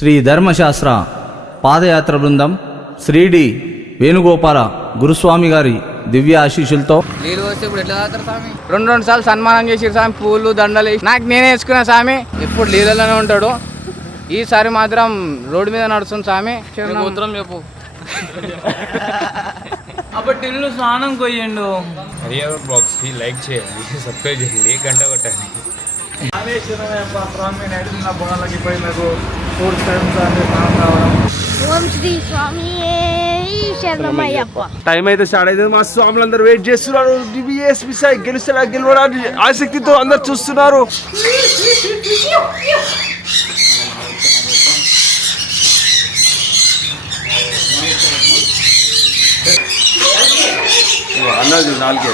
శ్రీ ధర్మశాస్త్ర పాదయాత్ర బృందం శ్రీడి వేణుగోపాల గురుస్వామి గారి దివ్య ఆశీస్సులతో నీళ్ళు వస్తే ఇప్పుడు ఎట్లా తాగుతారు స్వామి? రెండు సార్లు సన్మానం చేసిరు స్వామి, పూలు దండలు వేసి. నాకు నేనే వేసుకున్నా స్వామి, ఎప్పుడు నీళ్ళలోనే ఉంటాడు. ఈసారి మాత్రం రోడ్డు మీద నడుస్తుంది స్వామి. ఉత్తరం చెప్పు. అప్పటి ఇల్లు స్నానం కొయ్యండు. హరియర్ బ్లాగ్స్కి లైక్ చేయండి, సబ్స్క్రైబ్ చేయండి, గంట కొట్టండి. ఓం శ్రీ స్వామి శరణమయ్యప్ప. టైం అయితే స్టార్ట్ అయితే మా స్వాములందరూ వెయిట్ చేస్తున్నారు. డిబిఎస్పి సాయి గెలుస్తాడా గెలవడానికి ఆసక్తితో అందరు చూస్తున్నారు. అన్నది నాలుగే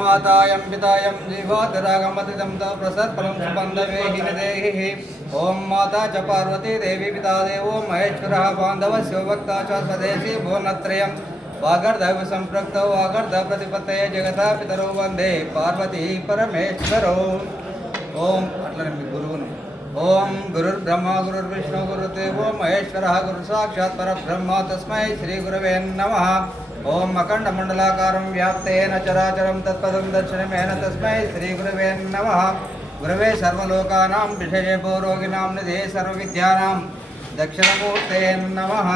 మాతాయం పితాయం జీవాతరాగమతిదం ప్రసత్ఫలం సుబంధవే హినదేహి. ఓం మాతా చ పార్వతీ దేవి పితా దేవో మహేశ్వరః బాంధవస్య భక్తా చ స్వదేశీ భువనత్రయం. వాగర్ధ సంపృక్తౌ వాగర్ధ ప్రతిపత్తయే జగతా పితరౌ వందే పార్వతీ పరమేశ్వరౌ. ఓం అట్లనే మీ గురువును. ఓం గురుర్బ్రహ్మ గురుర్విష్ణు గురుదేవో మహేశ్వరః గురు సాక్షాత్ పరబ్రహ్మ తస్మై శ్రీ గురవే నమః. ఓం అఖండ మండలాకారం వ్యాప్తేన చరాచరం తత్పదం దర్శనమేన తస్మై శ్రీ గురవే నమః. గురవే సర్వలోకానాం విషయే భోరోగినాం నిధే సర్వవిద్యానాం దక్షిణమూర్తే నమః.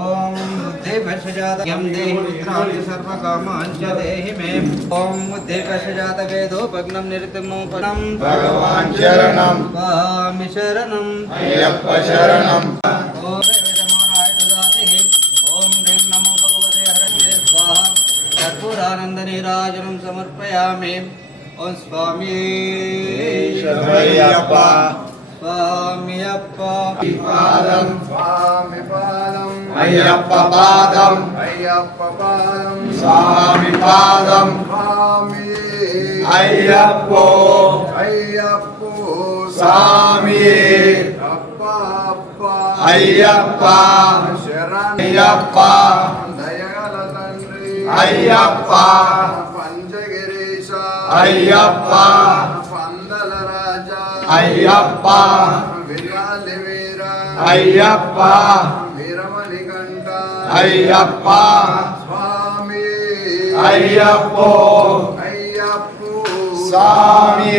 ఓం బుద్ధిభ్యస్యజాతం దేహి విఘ్నాని సర్వకామాన్ చ దేహి మే. ఓం బుద్ధిభ్యస్యజాతవేదోపగ్నం నిరుతిమోపనం భగవాన్ శరణం స్వామి శరణం అయ్యప్ప శరణం. ఓం వేదమానాయ దదాతి. ఓం హ్రీం నమో భగవతే హరతే స్వాహా. కర్పూరానంద నీరాజనం సమర్పయామి. ఓం స్వామి శరణమయ్యప్ప. స్వామియప్ప పాదం స్వామి పాదం అయ్యప్ప పాదం అయ్యప్ప పాదం స్వామి పాదం స్వామి అయ్యప్పో అయ్యప్పో స్వామి అప్ప అప్ప అయ్యప్ప శరణ్ అయ్యప్ప దయగల తండ్రి అయ్యప్ప పంచగిరీశ అయ్యప్ప పందల రాజా అయ్యప్ప విరాలి వీర అయ్యప్ప వీరమణి కంట అయ్యప్ప స్వామి అయ్యప్పో అయ్యప్పో స్వామి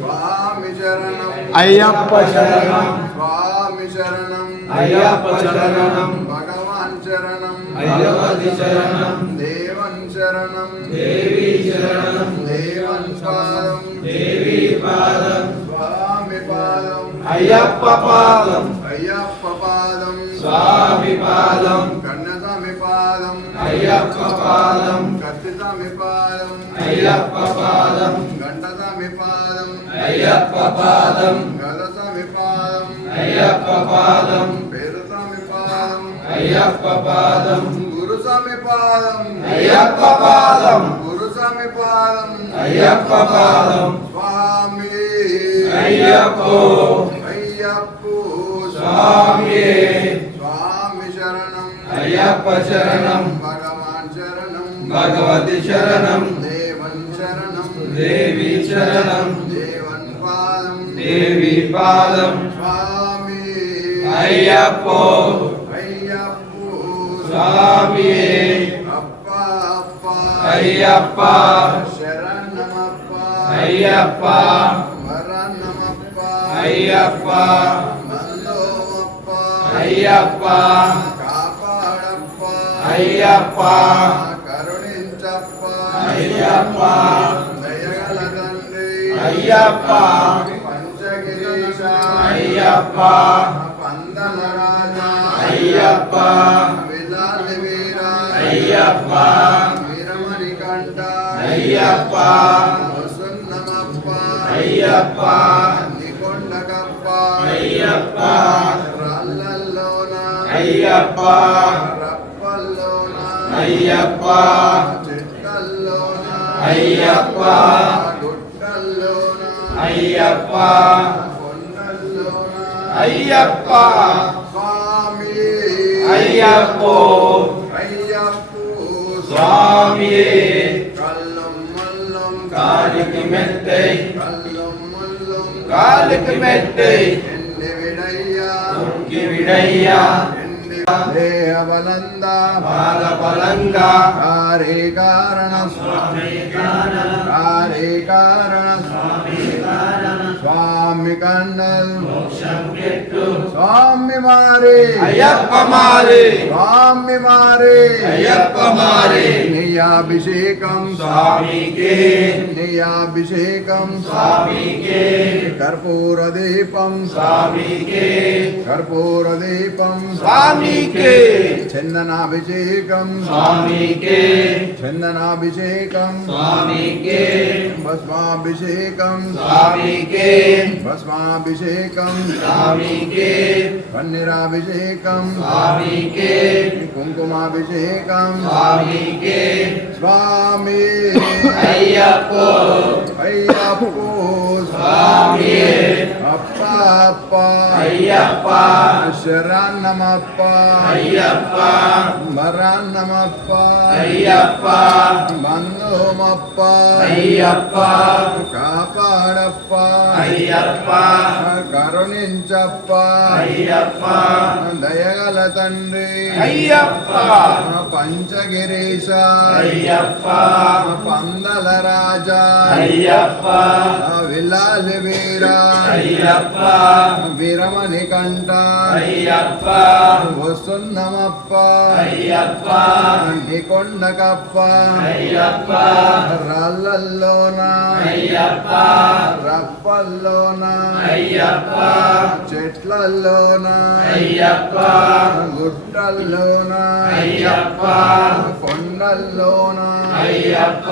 స్వామి శరణం అయ్యప్ప శరణం స్వామి శరణం అయ్యప్ప శరణం భగవాన్ శరణం అయ్యప్పది శరణం దేవన్ శరణం దేవి శరణం దేవన్ పాదం దేవి పాదం స్వామి పాదం అయ్యప్ప పాదం అయ్యప్ప పాదం స్వామి పాదం కన్నస్వామి పాదం అయ్యప్ప పాదం కత్తిస్వామి పాదం అయ్యప్ప పాదం గంటస్వామి పాదం అయ్యప్ప పాదం గదస్వామి పాదం అయ్యప్ప పాదం పేరుస్వామి పాదం అయ్యప్ప పాదం గురుస్వామి పాదం అయ్యప్ప పాదం గురుస్వామి పాదం అయ్యప్ప పాదం స్వామి అయ్యప్పో అయ్యప్పో స్వామి స్వామి శరణం అయ్యప్ప శరణం భగవాన్ శరణం భగవతి శరణం దేవన్ శరణం దేవి శరణం దేవన్ పాదం దేవి పాదం స్వామి అయ్యప్పో అయ్యప్పో స్వామి అప్ప అప్ప అయ్యప్ప శరణమప్ప అయ్యప్ప వరణమప్ప అయ్యప్ప నందోమప్ప అయ్యప్ప కాపాడప్ప అయ్యప్ప కరుణించప్ప అయ్యప్ప దయగల తండ్రి అయ్యప్ప పంచగిరీశ అయ్యప్ప పందల రాజా అయ్యప్ప విలాలి వీర అయ్యప్ప వీరమణి కంట అయ్యప్ప వసున్నమప్ప అయ్యప్ప నికొండకప్ప అయ్యప్ప రాళ్ళల్లోన అయ్యప్ప రప్పల్లోన అయ్యప్ప చెట్టల్లోన అయ్యప్ప గుట్టల్లోన అయ్యప్ప కొండల్లోన అయ్యప్ప స్వామి అయ్యప్పో అయ్యప్పో స్వామి కల్లం మల్లం కాలికి మెత్తై కల్లం మల్లం కాలికి మెత్తై కివిడయ్యా దేహబలంద బాలబలంగ కారే కారణ కారే కారణ స్వామి కన్నల్ స్వామి మారే అయ్యప్ప మారే స్వామి మారే అయ్యప్ప మారే నెయ్యాభిషేకం స్వామికే నెయ్యాభిషేకం స్వామికే కర్పూర దీపం స్వామికే కర్పూర దీపం స్వామికే చందనాభిషేకం స్వామికే చందనాభిషేకం స్వామికే భస్మాభిషేకం స్వామికే భస్మాభిషేకం స్వామికే పన్నీరాభిషేకం స్వామికే కుంకుమాభిషేకం స్వామికే స్వామి అయ్యప్పో అయ్యప్పో స్వామియే అప్ప అప్ప అయ్యప్ప శరణమప్ప అయ్యప్ప మరణమప్ప అయ్యప్ప బంధుమప్ప అయ్యప్ప కాపాడప్ప అయ్యప్ప కరుణించప్ప అయ్యప్ప దయగల తండ్రి అయ్యప్ప పంచగిరీశ అయ్యప్ప పందల రాజా అయ్యప్ప విలాలి వీర అయ్యప్ప వీరమణి కంట అయ్యప్ప వస్తున్నమప్ప అయ్యప్ప కొండకప్ప అయ్యప్ప రాళ్ళల్లోన అయ్యప్ప రప్పల్లోన అయ్యప్ప చెట్లల్లోన అయ్యప్ప గుట్టల్లోన అయ్యప్ప కొండల్లోన అయ్యప్ప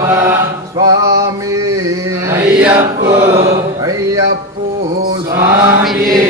స్వామి అయ్యప్పో అయ్యప్పో స్వామియే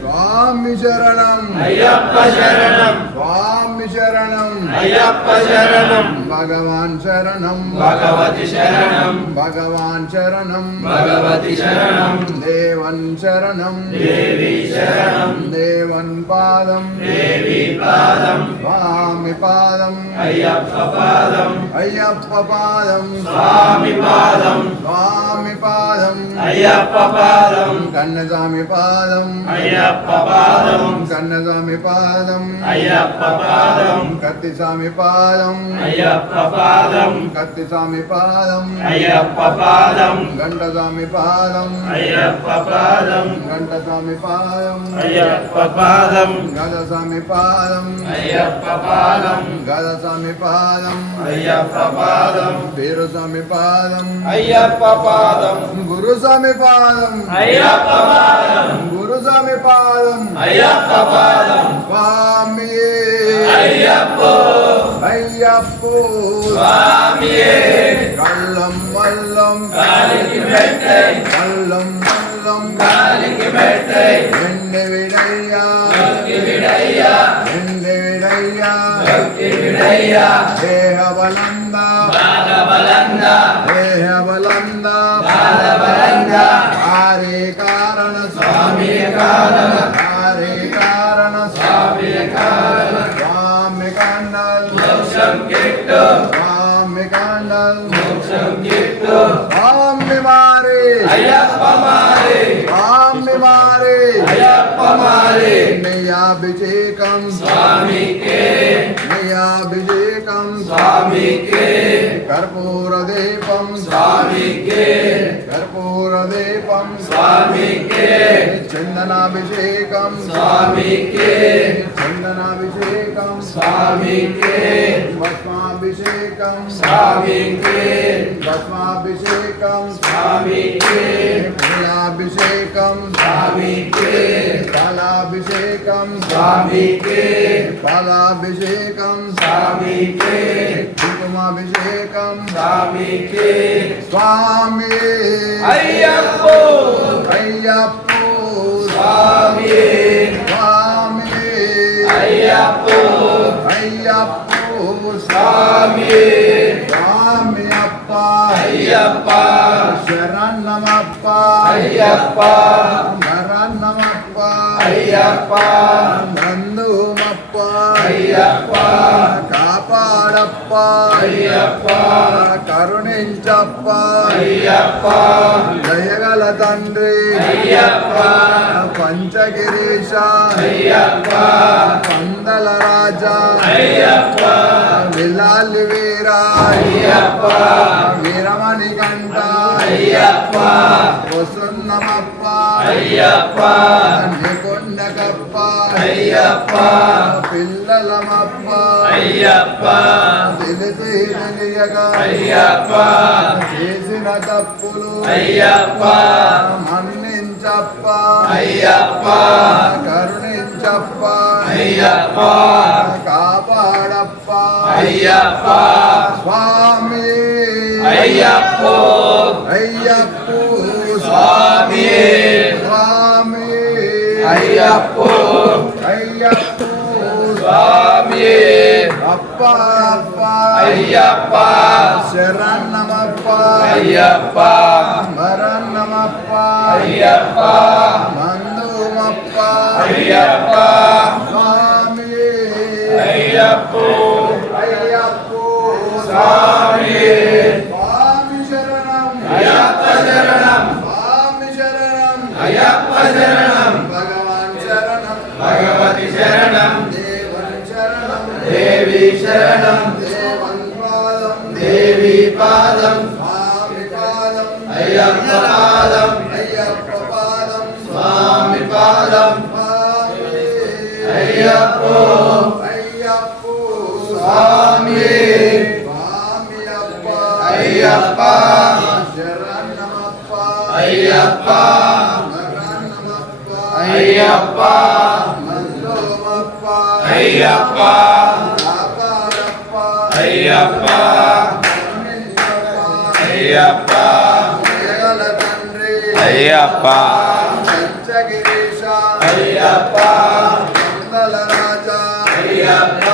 స్వామి శరణం అయ్యప్ప శరణం స్వామి శరణం అయ్యప్ప శరణం భగవాన్ శరణం భగవతి శరణం భగవాన్ శరణం భగవతి శరణం దేవన్ శరణం దేవి శరణం దేవన్ పాదం దేవి పాదం స్వామి పాదం అయ్యప్ప పాదం అయ్యప్ప పాదం స్వామి పాదం స్వామి పాదం అయ్యప్ప పాదం కన్నస్వామి పాదం అయ్యప్ప పాదం కన్నస్వామి పాదం అయ్యప్ప పాదం కత్తిస్వామి పాదం అయ్యప్ప పాదం కత్తిస్వామి పాదం అయ్యప్ప పాదం గంటస్వామి పాదం అయ్యప్ప పాదం గంటస్వామి పాదం అయ్యప్ప పాదం గదస్వామి పాదం అయ్యప్ప పాదం గదస్వామి పాదం అయ్యప్ప పాదం వీరస్వామి పాదం అయ్యప్ప పాదం గురుస్వామి పాదం అయ్యప్ప పాదం గురుస్వామి పాదం అయ్యప్ప పాదం స్వామి అయ్యప్పో అయ్యప్పో స్వామియే కల్లం మల్లం కాలికి మెట్టై కల్లం మల్లం కాలికి మెట్టై ఎన్ని విడయ్యా విడయ్యా ఎన్ని విడయ్యా విడయ్యా దేహబలంద బాలబలంగ దేహబలంద బాలబలంగ ఆరే కారణ స్వామి కారణ ఆరే కారణ స్వామి కారణ స్వామి కండల్ మోక్షం గిట్టు స్వామి కండల్ మోక్షం గిట్టు స్వామి మారే అయ్యప్ప మారే స్వామి మారే అయ్యప్ప మారే నెయ్యాభిషేకం స్వామికే నెయ్యాభిషేకం స్వామికే కర్పూర దీపం స్వామికే కర్పూర దీపం స్వామికే చందనాభిషేకం స్వామికే చందనాభిషేకం స్వామికే భస్మాభిషేకం స్వామికే భస్మాభిషేకం స్వామికే ఫలాభిషేకం స్వామికే ఫలాభిషేకం స్వామికే ఫలాభిషేకం స్వామికే కుంకుమాభిషేకం స్వామికే స్వామి అయ్యప్పో అయ్యప్పో స్వామియే స్వామి అయ్యప్పో అయ్యప్పో స్వామియే స్వామి అప్ప అయ్యప్ప శరణమప్ప అయ్యప్ప శరణమప్ప అయ్యప్ప నందుమప్ప అయ్యప్ప కాపాడ కాపాడప్ప అయ్యప్ప కరుణించప్ప అయ్యప్ప దయగల తండ్రి అయ్యప్ప పంచగిరీశ అయ్యప్ప పందల రాజా అయ్యప్ప విల్లాలి వీరా అయ్యప్ప వీరమణి కంట అయ్యప్ప వసున్నమప్ప అయ్యప్ప నికొండకప్ప అయ్యప్ప పిల్లలమప్ప అయ్యప్ప తెలిసి తెలియక అయ్యప్ప చేసిన తప్పులు అయ్యప్ప మన్నించప్ప అయ్యప్ప కరుణించప్ప అయ్యప్ప కాపాడప్ప అయ్యప్ప స్వామి అయ్యప్ప అయ్యప్ప స్వామి స్వామి అయ్యప్ప అయ్యప్ప స్వామి అప్ప అప్ప అయ్యప్ప శరణమప్ప అయ్యప్ప మరణమప్ప అయ్యప్ప మందుమప్ప అయ్యప్ప స్వామి అయ్యప్ప అయ్యప్ప స్వామి స్వామి శరణం అయ్యప్ప శరణం స్వామి శరణం అయ్యప్ప శరణం భగవాన్ శరణం భగవతి శరణం దేవన్ శరణం దేవి శరణం దేవన్ పాదం దేవి పాదం స్వామి పాదం అయ్యప్ప పాదం అయ్యప్ప పాదం స్వామి పాదం స్వామి అయ్యప్ప అయ్యప్ప స్వామి స్వామి అప్ప అయ్యప్ప శరణమప్ప అయ్యప్ప మరణమప్ప అయ్యప్ప మందోమప్ప అయ్యప్ప కాపాడప్ప అయ్యప్ప కరుణించప్ప అయ్యప్ప జగల తండ్రి అయ్యప్ప పంచగిరీశ అయ్యప్ప మందల రాజా అయ్యప్ప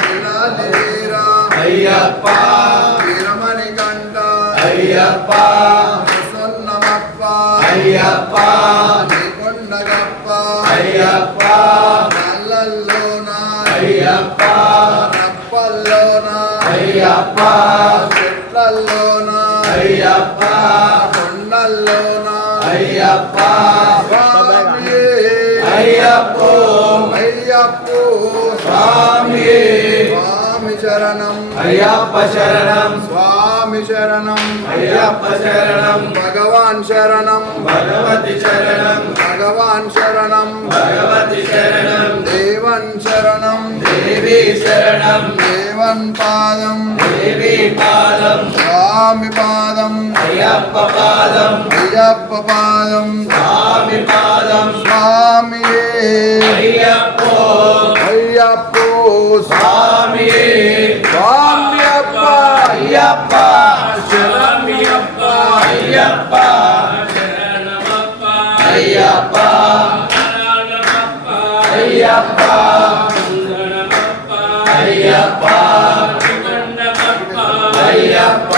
విలాలి వీరా అయ్యప్ప వీరమణి కంట అయ్యప్ప సొన్నమప్ప అయ్యప్ప నికొండగప్ప అయ్యప్ప నల్లల్లోన అయ్యప్ప రప్పల్లోన అయ్యప్ప చెట్లల్లోన అయ్యప్ప కొండల్లోన అయ్యప్ప స్వామి అయ్యప్ప అయ్యప్ప స్వామి స్వామి శరణం అయ్యప్ప శరణం స్వామి శరణం అయ్యప్ప శరణం భగవాన్ శరణం భగవతి శరణం భగవాన్ శరణం భగవతి శరణం దేవన్ శరణం దేవి శరణం దేవన్ పాదం దేవి పాదం స్వామి పాదం అయ్యప్ప పాదం అయ్యప్ప పాదం స్వామి పాదం స్వామి అయ్యప్ప అయ్యప్ప స్వామి స్వామి అప్ప అయ్యప్ప శరణమయ్యప్ప అయ్యప్ప శరణమప్ప అయ్యప్ప శరణమప్ప అయ్యప్ప శరణమప్ప అయ్యప్ప శరణమప్ప అయ్యప్ప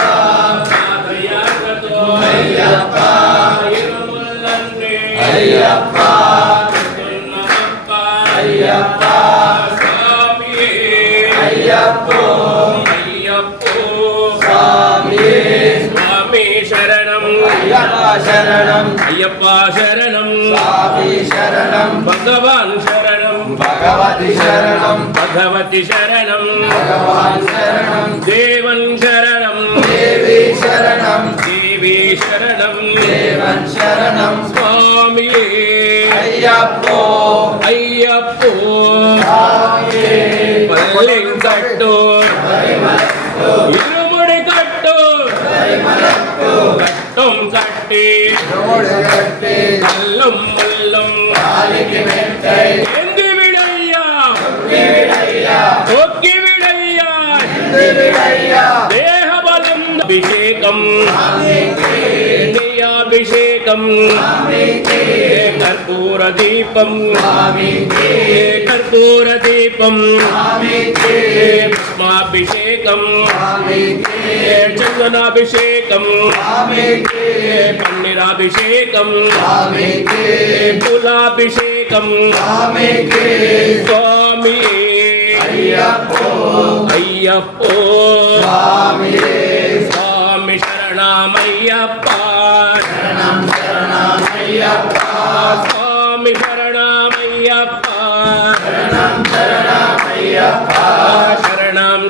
పాదయాత్రతో అయ్యప్ప ఇరుములంటే అయ్యప్ప శరణమప్ప అయ్యప్ప స్వామి అయ్యప్ప అయ్యప్ప స్వామి స్వామి శరణం అయ్యప్ప శరణం అయ్యప్ప శరణం స్వామి శరణం భగవాన్ శరణం భగవతి శరణం భగవతి శరణం భగవాన్ శరణం దేవన్ శరణం దేవి శరణం దేవి శరణం దేవన్ శరణం స్వామి అయ్యప్ప అయ్యప్ప స్వామి పల్లెంకట్టు ఇరుముడి కట్టు కట్టం కట్టి కల్లం ముల్లం ఎంది విడయ్యా ఒక్కి విడయ్యా దేహ బలం అభిషేకం అభిషేకం కర్పూర దీపం కర్పూర దీపం భస్మాభిషేకం చందనాభిషేకం పన్నీరాభిషేకం పూలాభిషేకం స్వామి అయ్యప్పో స్వామి శరణమయ్యప్ప స్వామి శరణమయ్యప్ప శరణం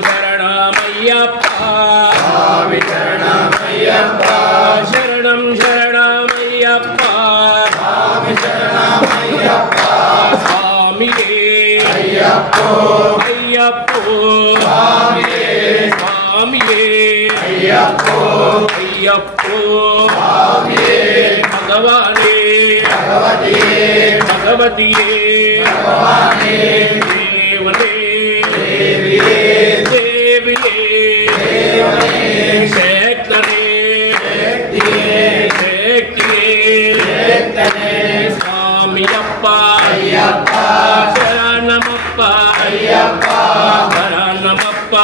శరణమయ్యప్ప శరణం శరణమయ్యప్ప స్వామియే అయ్యప్పో స్వామియే అయ్యప్పో భగవానే భగవతియే దేవనే దేవియే శక్తనే శక్తియే స్వామియప్ప శరణమప్ప శరణమప్ప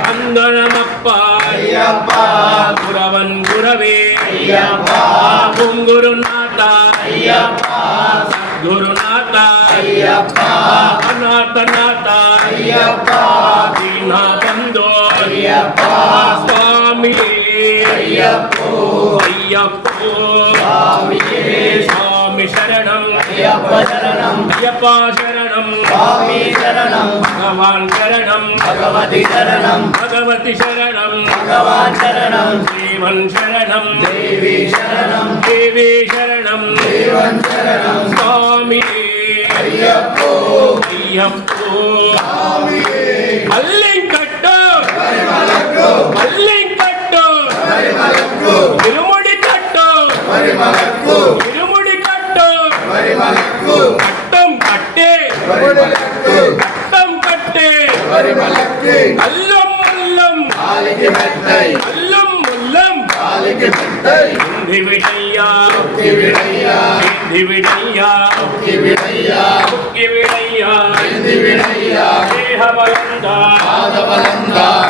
వందనమప్ప గురవన్ గురవే గురునాథ సద్గురునాథ అనాథనాథ దీనబంధో స్వామి అయ్యప్పో స్వామి శరణం అయ్యప్ప శరణం భగవాన్ శరణం భగవతి శరణం జీవన్ శరణం దేవి శరణం స్వామి అయ్యప్పో మల్లింకట్టు ఇరుముడి కట్టు కట్టం కట్టే అల్లం ముల్లం దివిడయ్యా దేహబలంద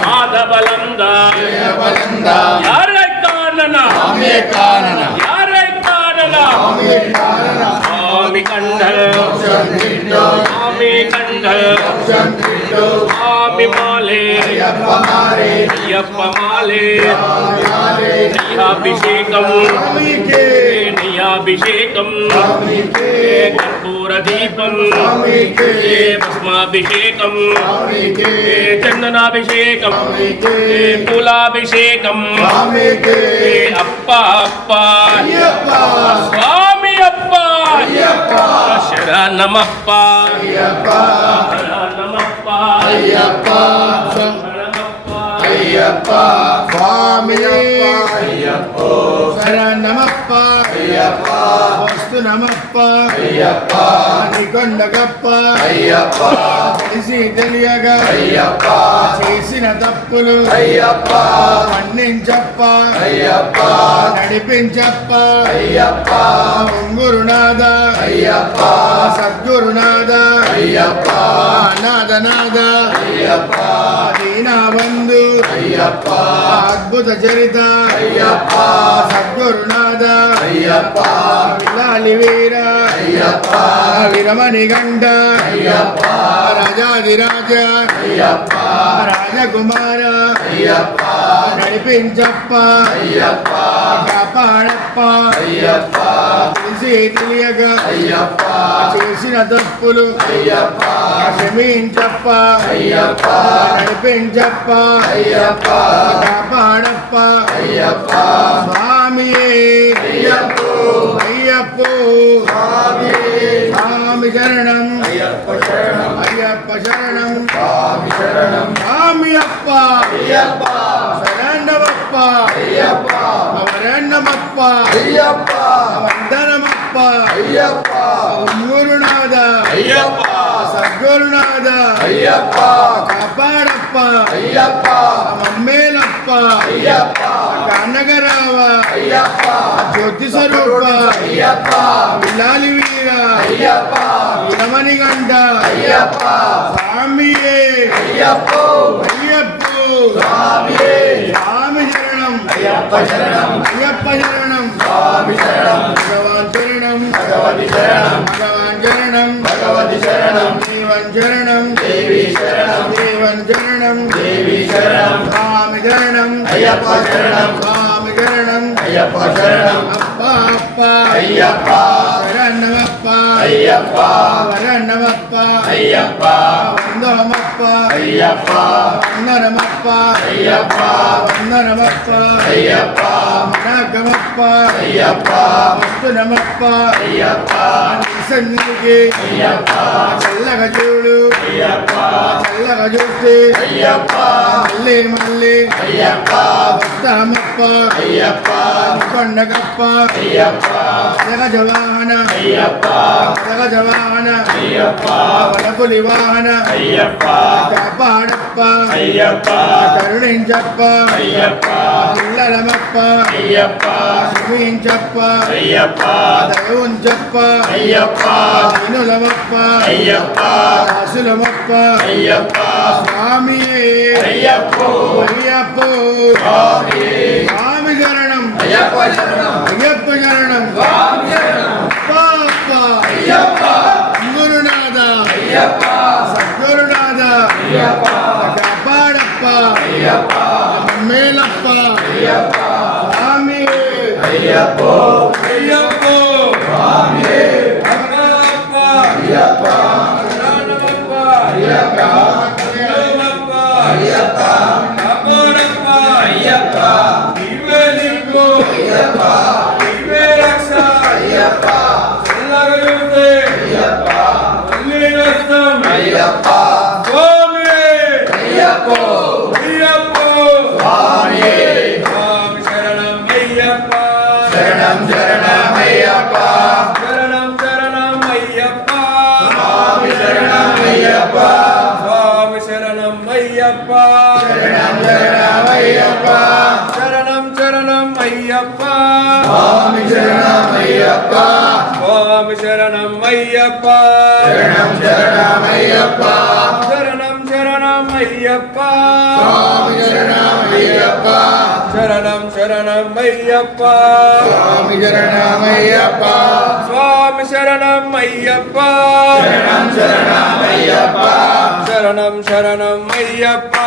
మాధబలంద యారై కానన స్వామి కండల్ స్వామి మాలే అయ్యప్ప మాలే నెయ్యాభిషేకం కర్పూర దీపం భస్మాభిషేకం చందనాభిషేకం పూలాభిషేకం అప్ప స్వామి అప్ప శరణమప్ప శరణమప్ప వస్తు నమప్ప నికొండగప్ప తెలిసి తెలియగా చేసిన తప్పులు మన్నించప్ప నడిపించప్ప గురునాథ సద్గురునాథ నాదనాథ దీనబంధు అద్భుత చరిత సద్గురునాథ విలాలి వీర విరమణి గంట రాజాదిరాజ రాజకుమార నడిపించప్ప కాపాడప్ప తెలిసి తెలియక చేసిన తప్పులు క్షమించప్ప నడిపించప్ప కాపాడప్ప స్వామియే అయ్యప్పో స్వామి శరణం అయ్యప్ప శరణం స్వామి అప్ప శరణమప్ప వరణమప్ప వందనమప్ప గురునాథ సద్గురునాథ కాపాడప్ప మమ్మేలప్ప కనగరావ జ్యోతి స్వరూప విలాలి వీర విరమణి గంట స్వామియే అయ్యప్పో స్వామి శరణం అయ్యప్ప శరణం భగవాన్ శరణం జీవన్ శరణం అయ్యప్ప శరణం స్వామి శరణం అయ్యప్ప శరణం అప్ప అప్ప అయ్యప్ప శరణమప్ప అయ్యప్ప శరణమప్ప అయ్యప్ప వందనమప్ప అయ్యప్ప వందనమప్ప అయ్యప్ప వందనమప్ప అయ్యప్ప మనగమప్ప అయ్యప్ప వస్తునమప్ప అయ్యప్ప సన్నిధికి అయ్యప్ప చల్లగా చూడు అయ్యప్ప చల్లగా చూస్తే అయ్యప్ప మళ్ళీ మళ్ళీ అయ్యప్ప వస్తామప్ప అయ్యప్ప కొండగప్ప అయ్యప్ప జగజ వాహన అయ్యప్ప జగజ వాహన అయ్యప్ప వలపులి వాహన అయ్యప్ప కాపాడప్ప అయ్యప్ప కరుణించప్ప అయ్యప్ప పిల్లలమప్ప అయ్యప్ప క్షమించప్ప అయ్యప్ప దయవుంచప్ప అయ్యప్ప దీనులమప్ప అయ్యప్ప దాసులమప్ప అయ్యప్ప స్వామి అయ్యప్ప అయ్యప్ప స్వామి స్వామి శరణం అయ్యప్ప శరణం అయ్యప్ప శరణం స్వామి శరణం అప్ప అయ్యప్ప గురునాథ అయ్యప్ప సద్గురునాథ అయ్యప్ప కాపాడప్ప అయ్యప్ప మేలప్ప అయ్యప్ప స్వామి అయ్యప్ప అయ్యప్ప స్వామి అప్ప అయ్యప్ప శరణమప్ప అయ్యప్ప శరణమప్ప అయ్యప్ప కాపాడప్ప అయ్యప్ప నీవే దిక్కు అయ్యప్ప నీవే రక్ష అయ్యప్ప చల్లగా చూస్తే అయ్యప్ప మళ్ళీ వస్తాం అయ్యప్ప స్వామి అయ్యప్ప అయ్యప్ప స్వామి స్వామి శరణం అయ్యప్ప శరణం శరణం అయ్యప్ప శరణం శరణం అయ్యప్ప స్వామి శరణం అయ్యప్ప స్వామి శరణం అయ్యప్ప శరణం శరణం అయ్యప్ప శరణం శరణం అయ్యప్ప స్వామి శరణం అయ్యప్ప స్వామి శరణం అయ్యప్ప శరణం శరణం అయ్యప్ప శరణం శరణం అయ్యప్ప స్వామి శరణం అయ్యప్ప శరణం శరణం అయ్యప్ప స్వామి శరణం అయ్యప్ప స్వామి శరణం అయ్యప్ప శరణం శరణం అయ్యప్ప శరణం శరణం అయ్యప్ప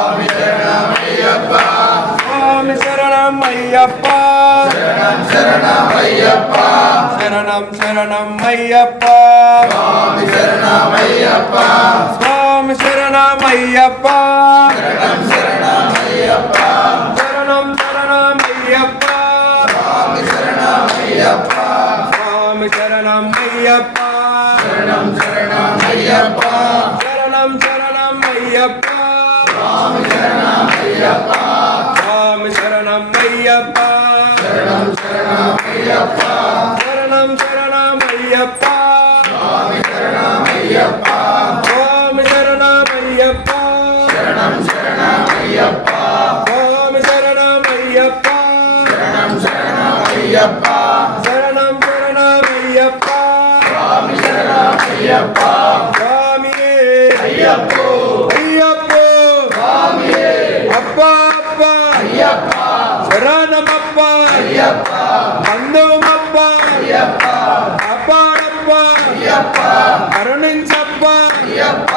స్వామి శరణం అయ్యప్ప స్వామి శరణం అయ్యప్ప శరణం శరణం అయ్యప్ప శరణం శరణం అయ్యప్ప స్వామి శరణం అయ్యప్ప స్వామి శరణం అయ్యప్ప శరణం శరణం అయ్యప్ప శరణం శరణం అయ్యప్ప స్వామి శరణం అయ్యప్ప స్వామి శరణం అయ్యప్ప శరణం శరణం అయ్యప్ప శరణం శరణం అయ్యప్ప స్వామి శరణం అయ్యప్ప స్వామి శరణం అయ్యప్ప శరణం శరణం అయ్యప్ప శరణం శరణం అయ్యప్ప స్వామి శరణం అయ్యప్ప స్వామి శరణం అయ్యప్ప శరణం శరణం అయ్యప్ప స్వామి శరణం అయ్యప్ప శరణం శరణం అయ్యప్ప శరణం శరణం అయ్యప్ప స్వామి శరణం అయ్యప్ప స్వామి అయ్యప్ప అయ్యప్ప స్వామి అప్ప అప్ప అయ్యప్ప శరణమప్ప అయ్యప్ప బంధుమప్ప అయ్యప్ప కాపాడప్ప అయ్యప్ప కరుణించప్ప అయ్యప్ప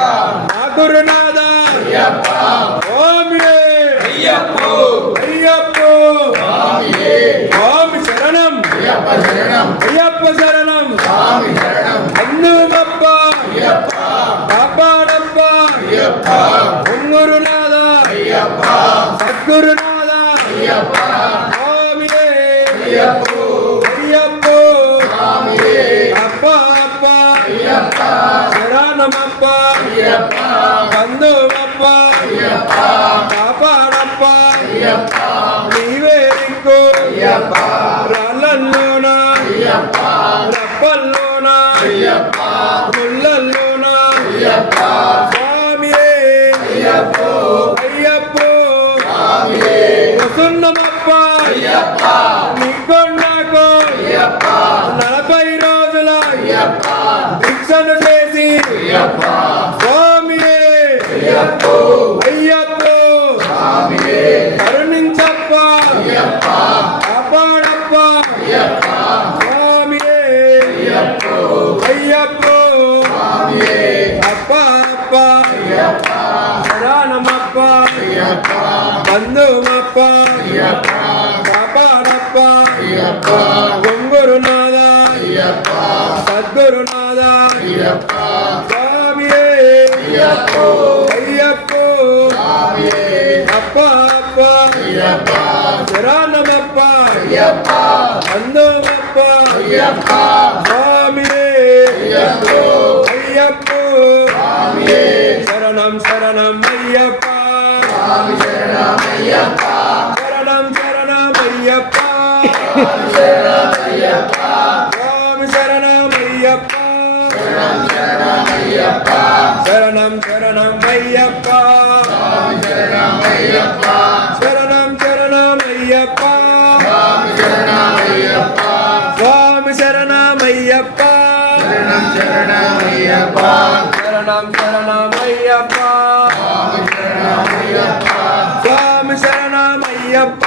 నా గురునాథ అయ్యప్ప స్వామి అయ్యప్ప అయ్యప్ప స్వామి స్వామి శరణం అయ్యప్ప శరణం అయ్యప్ప శరణం స్వామి శరణం బంధుమప్ప అయ్యప్ప కాపాడప్ప అయ్యప్ప గురునాథ అయ్యప్ప సద్గురునాథ అయ్యప్ప స్వామి అయ్యప్ప అయ్యప్ప స్వామి అప్ప అప్ప అయ్యప్ప శరణమప్ప అయ్యప్ప బంధుమప్ప అయ్యప్ప కాపాడప్ప అయ్యప్ప నీవే దిక్కు అయ్యప్ప రాళ్ళల్లోన అయ్యప్ప రప్పల్లోన అయ్యప్ప ముళ్ళల్లోన అయ్యప్ప స్వామి అయ్యప్ప అయ్యప్ప స్వామి వసున్నమప్ప అయ్యప్ప నీకొండకు అయ్యప్ప 40 రోజుల అయ్యప్ప దీక్షను చేసి అయ్యప్ప స్వామి అయ్యప్ప అయ్యప్ప స్వామి కరుణించప్ప అయ్యప్ప కాపాడప్ప అయ్యప్ప స్వామి అయ్యప్ప అయ్యప్ప స్వామి అప్ప అప్ప అయ్యప్ప శరణమప్ప అయ్యప్ప బంధుమప్ప కాపాడప్ప గుంగురునాథ సద్గురునాథ స్వామియే అయ్యప్పో అప్ప అప్ప శరణమప్ప బంధుమప్ప స్వామియే అయ్యప్పో శరణం శరణం అయ్యప్ప శరణం శరణం అయ్యప్ప స్వామి శరణం అయ్యప్ప శరణం శరణం అయ్యప్ప శరణం శరణం అయ్యప్ప స్వామి శరణం అయ్యప్ప శరణం శరణం అయ్యప్ప స్వామి శరణం అయ్యప్ప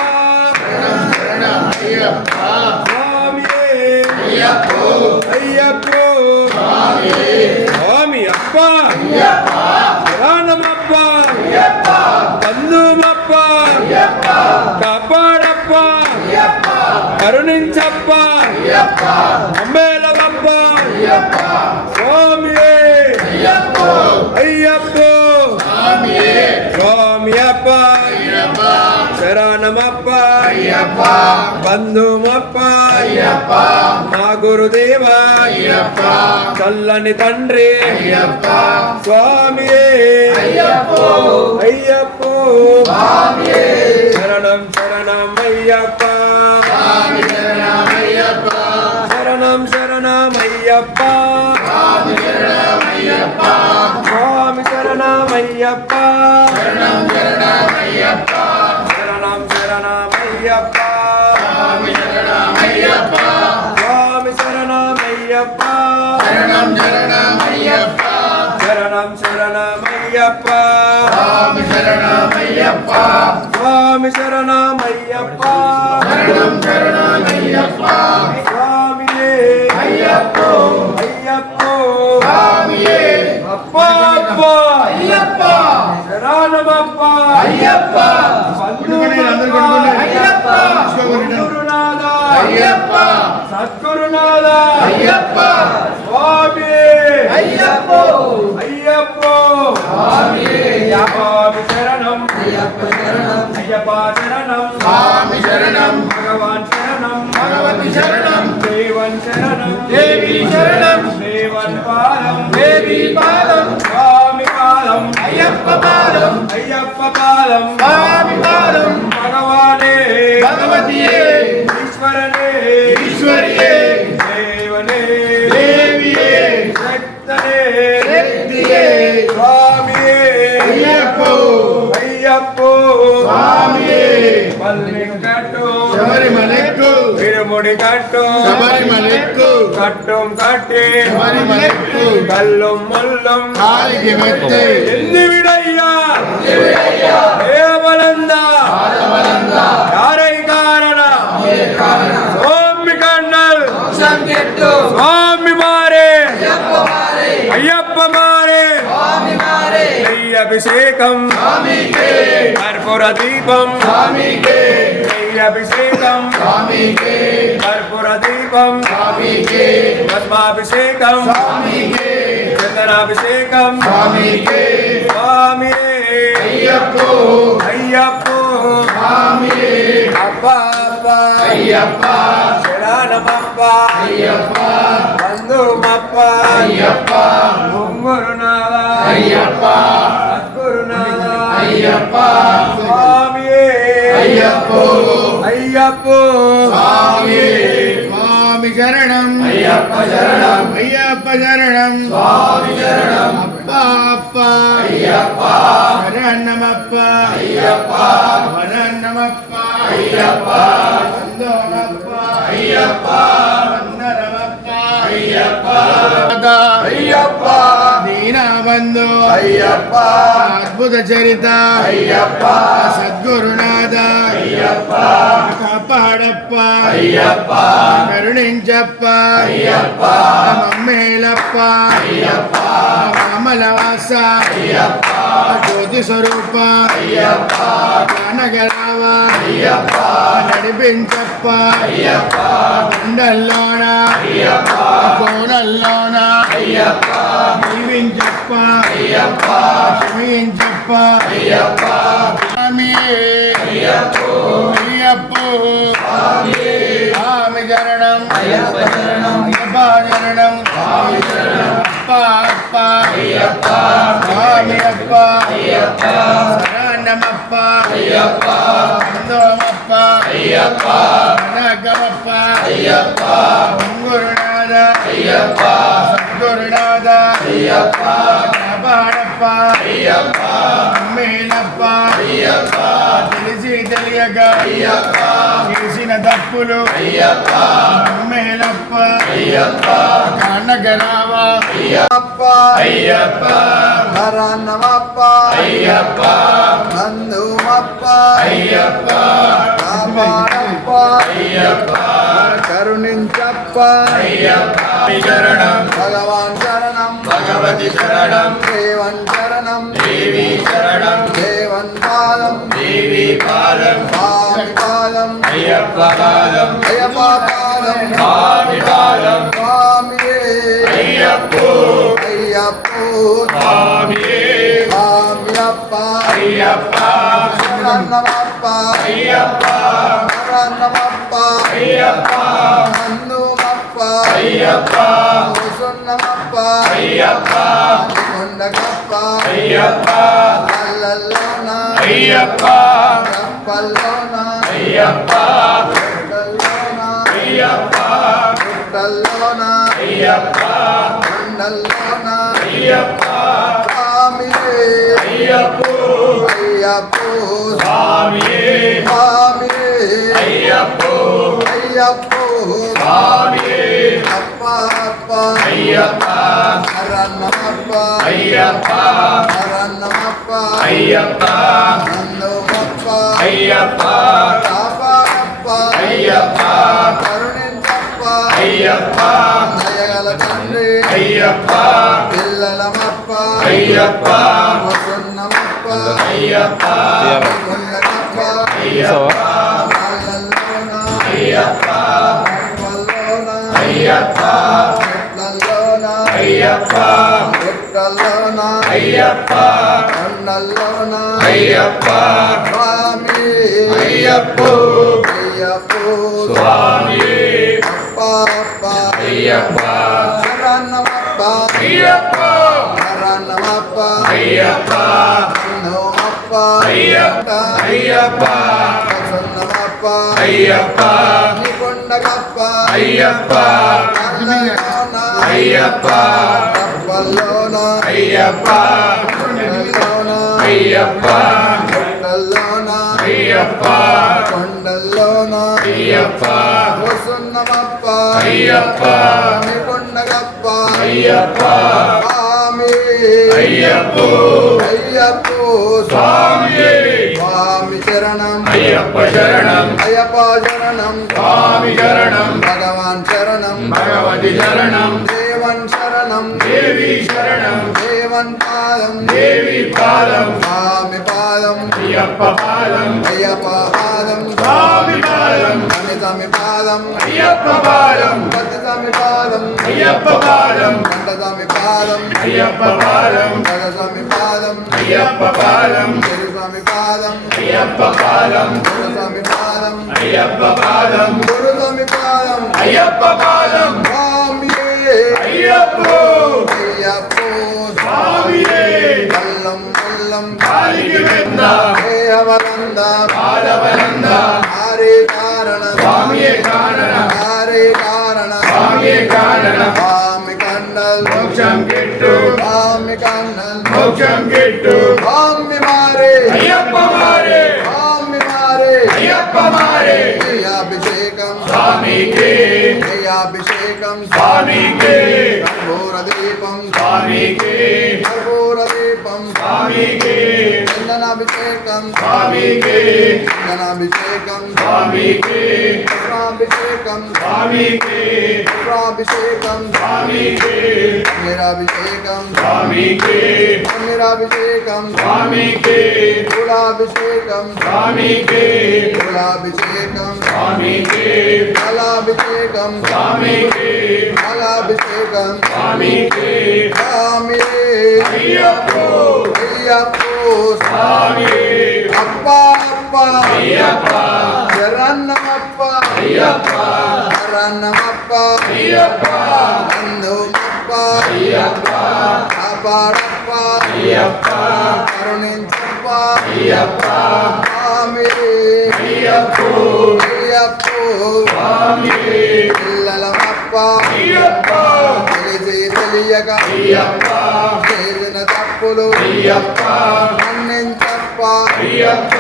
స్వామియే అయ్యప్పో స్వామి అప్ప శరణమప్ప బంధుమప్ప కాపాడప్ప కరుణించప్ప అమ్మేలవప్ప స్వామియే అయ్యప్పో స్వామి అప్ప శరణమప్ప బంధుమప్ప మా గురుదేవ చల్లని తండ్రి స్వామియే అయ్యప్పో శరణం శరణం అయ్యప్ప శరణం శరణం అయ్యప్ప స్వామి శరణం అయ్యప్ప శరణం శరణం అయ్యప్ప స్వామి శరణం అయ్యప్ప శరణం శరణం అయ్యప్ప స్వామి శరణం అయ్యప్ప స్వామియే అయ్యప్పో అప్ప అప్ప శరణమప్ప బంధుమప్ప గురునాథ సద్గురునాథ స్వామి అయ్యప్పో స్వామి శరణం అయ్యప్ప శరణం స్వామి శరణం భగవాన్ శరణం భగవతి శరణం దేవన్ శరణం దేవి శరణం దేవన్ పాదం దేవి పాదం స్వామి పాదం అయ్యప్ప పాదం స్వామి పాదం భగవానే భగవతియే ఈశ్వరియే దేవనే దేవియే శక్తియే స్వామియే అయ్యప్పో స్వామియే మల్లికట్టు శబరిమలెక్కు తిరుముడి కట్టు శబరిమలెక్కు కట్టుం కట్టి శబరిమలెక్కు కల్లుం ముల్లుం కాలికి మెత్తే ఎందివిడయ్యా దేవలంద యారై కారణ స్వామి కన్నల్ స్వామి మారే అయ్యప్ప మారే అభిషేకం కర్పూర దీపం అభిషేకం కర్పూర దీపం భస్మాభిషేకం చందనాభిషేకం స్వామి అయ్యప్పో అప్ప అప్ప శరణమప్ప బంధుమప్ప గుంగురునాథ సద్గురునాథ స్వామియే అయ్యప్పో స్వామి శరణం అయ్యప్ప శరణం స్వామి శరణం అప్ప శరణమప్ప శరణమప్ప బంధుమప్ప అయ్యప్ప దీనబంధు అయ్యప్ప అద్భుత చరిత అయ్యప్ప సద్గురునాథ అయ్యప్ప కాపాడప్ప అయ్యప్ప కరుణించప్ప అయ్యప్ప మమ్మేలప్ప అయ్యప్ప కమలవాస అయ్యప్ప జ్యోతి స్వరూప జ్ఞానగరావ నడిపించప్ప కొండల్లోన కోనల్లోన దీవించప్ప క్షమించప్ప స్వామి అయ్యప్పో స్వామి చరణం అయ్యప్ప చరణం అప్ప అప్ప స్వామి అప్ప శరణమప్ప అందోమప్ప నగమప్ప గురునాథ సద్గురునాథ బాడప్ప మేలప్ప తెలిసి తెలియక చేసిన తప్పులు మేలప్ప కనగరావ అయ్యప్ప హరన్నమప్ప అయ్యప్ప నందుమప్ప అయ్యప్ప కాపాడప్ప అయ్యప్ప కరుణించప్ప అయ్యప్ప చరణం భగవాన్ చరణం భగవతి చరణం దేవన్ చరణం దేవి చరణం దేవన్ పాదం దేవి పాదం స్వామి పాదం అయ్యప్ప పాదం అయ్యప్ప పాదం స్వామి పాదం స్వామియే అయ్యప్పో అయ్యప్పో స్వామియే స్వామియప్ప అయ్యప్ప శరణమప్ప అయ్యప్ప శరణమప్ప అయ్యప్ప నన్నుమప్ప అయ్యప్ప సున్నమప్ప అయ్యప్ప కొండగప్ప అయ్యప్ప కళ్ళల్లోన అయ్యప్ప కప్పల్లోన అయ్యప్ప గుట్టల్లోన అయ్యప్ప గుట్టల్లోన అయ్యప్ప కొండల్లోన అయ్యప్ప స్వామియే అయ్యప్పో అయ్యప్పో స్వామియే స్వామియే అయ్యప్పో అయ్యప్పో స్వామియే అప్ప అప్ప అయ్యప్ప శరణమప్ప అయ్యప్ప శరణమప్ప అయ్యప్ప నందుమప్ప అయ్యప్ప కాపాడప్ప అయ్యప్ప కరుణించప్ప అయ్యప్ప దయగల తండ్రి అయ్యప్ప పిల్లలమప్ప అయ్యప్ప వసున్నమప్ప అయ్యప్ప కొండగప్ప అయ్యప్ప కాళ్ళల్లోన అయ్యప్ప కప్పల్లోన అయ్యప్ప చెట్లల్లోన అయ్యప్ప గుట్టల్లోన అయ్యప్ప కొండల్లోన అయ్యప్ప స్వామి అయ్యప్పో అయ్యప్పో స్వామి అప్ప అప్ప అయ్యప్ప శరణమప్ప అయ్యప్ప శరణమప్ప అయ్యప్ప నమప్ప అయ్యప్ప అయ్యప్ప ప్రసన్నమప్ప అయ్యప్ప నికొండగప్ప అయ్యప్ప కళ్ళలోన అయ్యప్ప కప్పల్లోన అయ్యప్ప కొండల్లోన అయ్యప్ప గుట్టల్లోన అయ్యప్ప కొండల్లోన అయ్యప్ప వసున్నమప్ప అయ్యప్ప నికొండగప్ప అయ్యప్ప స్వామి అయ్యప్పో అయ్యప్పో స్వామియే స్వామి శరణం అయ్యప్ప శరణం అయ్యప్ప శరణం స్వామి శరణం భగవాన్ శరణం భగవతి శరణం దేవన్ శరణం దేవి శరణం దేవన్ పాదం దేవి పాదం స్వామి పాదం అయ్యప్ప పాదం అయ్యప్ప పాదం స్వామి పాదం స్వామి పాదం అయ్యప్ప పాదం స్వామి పాదం అయ్యప్ప పాదం స్వామి పాదం అయ్యప్ప పాదం స్వామి పాదం అయ్యప్ప పాదం స్వామి పాదం అయ్యప్ప పాదం స్వామి పాదం అయ్యప్ప పాదం స్వామి పాదం అయ్యప్ప పాదం స్వామియే అయ్యప్పో అయ్యప్పో స్వామియే కల్లం కల్లం కాలికి వెంద దేహవలంద పాదవలంద హరే కారణ స్వామియే కారణ హరే కారణ స్వామియే కారణ స్వామి కండల్ మోక్షం గిట్టు స్వామి కండల్ మోక్షం గిట్టు స్వామి మారే అయ్యప్ప మారే స్వామి మారే అయ్యప్ప మారే అభిషేకం స్వామికే అభిషేకం స్వామికే కర్పూర దీపం స్వామికే కర్పూర దీపం స్వామికే చందనాభిషేకం స్వామికే చందనాభిషేకం స్వామికే పుష్పాభిషేకం స్వామికే పుష్పాభిషేకం స్వామికే క్షీరాభిషేకం స్వామికి పన్నీరాభిషేకం స్వామికి పూలాభిషేకం స్వామికి పూలాభిషేకం స్వామికి ఫలాభిషేకం స్వామికి ఫలాభిషేకం స్వామికి స్వామి అయ్యప్పో అయ్యప్పో స్వామి అప్ప అప్ప అయ్యప్ప శరణమప్ప అయ్యప్ప శరణమప్ప అయ్యప్ప బంధుమప్ప అయ్యప్ప కాపాడప్ప అయ్యప్ప కరుణించప్ప అయ్యప్ప స్వామి అయ్యప్పో అయ్యప్పో స్వామి పిల్లలమప్ప అయ్యప్ప తెలిసి తెలియక అయ్యప్ప చేసిన తప్పులు అయ్యప్ప మన్నించప్ప అయ్యప్ప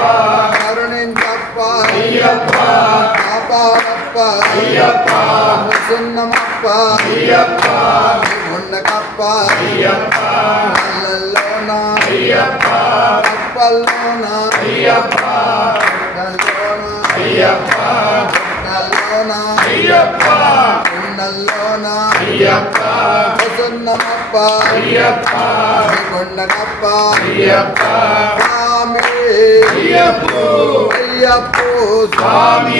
కరుణించప్ప అయ్యప్ప కాపాడప్ప అయ్యప్ప సున్నమప్ప అయ్యప్ప ఉండకప్ప అయ్యప్ప కళ్ళల్లోన అయ్యప్ప కప్పల్లోన అయ్యప్ప కళ్ళలోన అయ్యప్ప కళ్ళలోన అయ్యప్ప కుండల్లోన అయ్యప్ప సున్నమప్ప అయ్యప్ప ఉండకప్ప అయ్యప్ప స్వామి అయ్యప్పో అయ్యప్పో స్వామి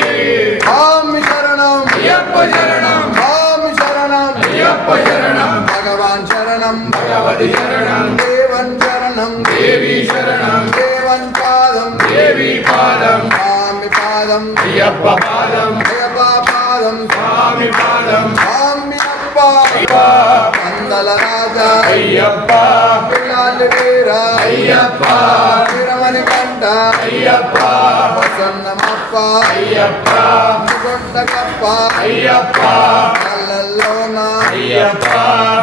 స్వామి శరణం అయ్యప్ప శరణం స్వామి శరణం అయ్యప్ప శరణం భగవాన్ శరణం భగవతి శరణం దేవన్ శరణం దేవి శరణం దేవన్ పాదం దేవి పాదం స్వామి పాదం అయ్యప్ప పాదం అయ్యప్ప పాదం స్వామి పాదం స్వామి అప్ప వందల రాజా అయ్యప్ప పిల్లాలి వీరా అయ్యప్ప వీరమణి కంట అయ్యప్ప వసన్నమప్ప అయ్యప్ప ముగొండకప్ప అయ్యప్ప కళ్ళల్లోన అయ్యప్ప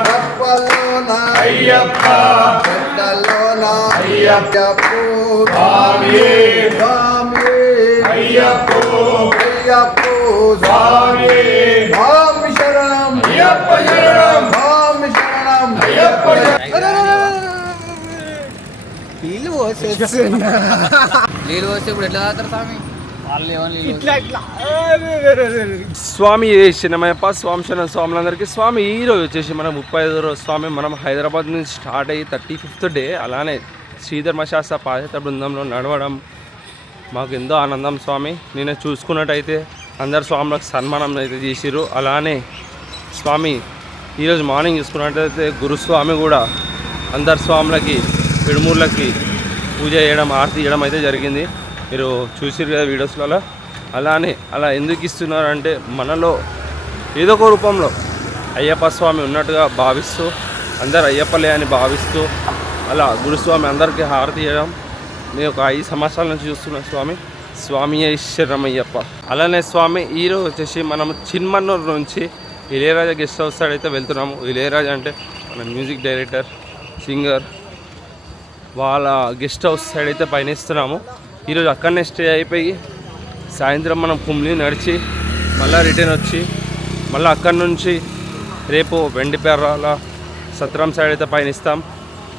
కప్పల్లోన అయ్యప్ప చెట్టల్లోన అయ్యప్ప స్వామి స్వామి అయ్యప్పో అయ్యప్పో స్వామి స్వామి శరణం అయ్యప్ప శరణం స్వామి శరణం అయ్యప్ప నీళ్ళు పోస్తే ఇప్పుడు ఎట్లా తాగుతారు స్వామి వాళ్ళు స్వామి శనమయ్యప్ప స్వామి శరణం స్వాములందరికీ స్వామి ఈరోజు వచ్చేసి మనం 35వ రోజు స్వామి మనం హైదరాబాద్ నుంచి స్టార్ట్ అయ్యి 35th డే అలానే శ్రీధర్మశాస్త్ర పాదయాత్ర బృందంలో నడవడం మాకు ఎంతో ఆనందం స్వామి. నేను చూసుకున్నట్టయితే అందరు స్వాములకు సన్మానం అయితే చేసిర్రు. అలానే స్వామి ఈరోజు మార్నింగ్ చూసుకున్నట్టయితే గురుస్వామి కూడా అందరు స్వాములకి పిడుమూర్లకి పూజ చేయడం ఆరతి చేయడం అయితే జరిగింది. మీరు చూసిరు కదా వీడియోస్లలో. అలానే అలా ఎందుకు ఇస్తున్నారంటే మనలో ఏదో ఒక రూపంలో అయ్యప్ప స్వామి ఉన్నట్టుగా భావిస్తూ అందరు అయ్యప్పలే అని భావిస్తూ అలా గురుస్వామి అందరికీ హారతి చేయడం నేను ఒక 5 సంవత్సరాల నుంచి చూస్తున్నాను స్వామి. స్వామి శరణమయ్యప్ప. అలానే స్వామి ఈరోజు వచ్చేసి మనం చిన్మన్నూరు నుంచి ఇళయరాజా గెస్ట్ హౌస్ సైడ్ అయితే వెళ్తున్నాము. ఇళయరాజా అంటే మన మ్యూజిక్ డైరెక్టర్ సింగర్ వాళ్ళ గెస్ట్ హౌస్ సైడ్ అయితే పయనిస్తున్నాము. ఈరోజు అక్కడనే స్టే అయిపోయి సాయంత్రం మనం కుమ్లి నడిచి మళ్ళీ రిటర్న్ వచ్చి మళ్ళీ అక్కడి నుంచి రేపు వెండిపేరాల సత్రం సైడ్ అయితే పయనిస్తాం.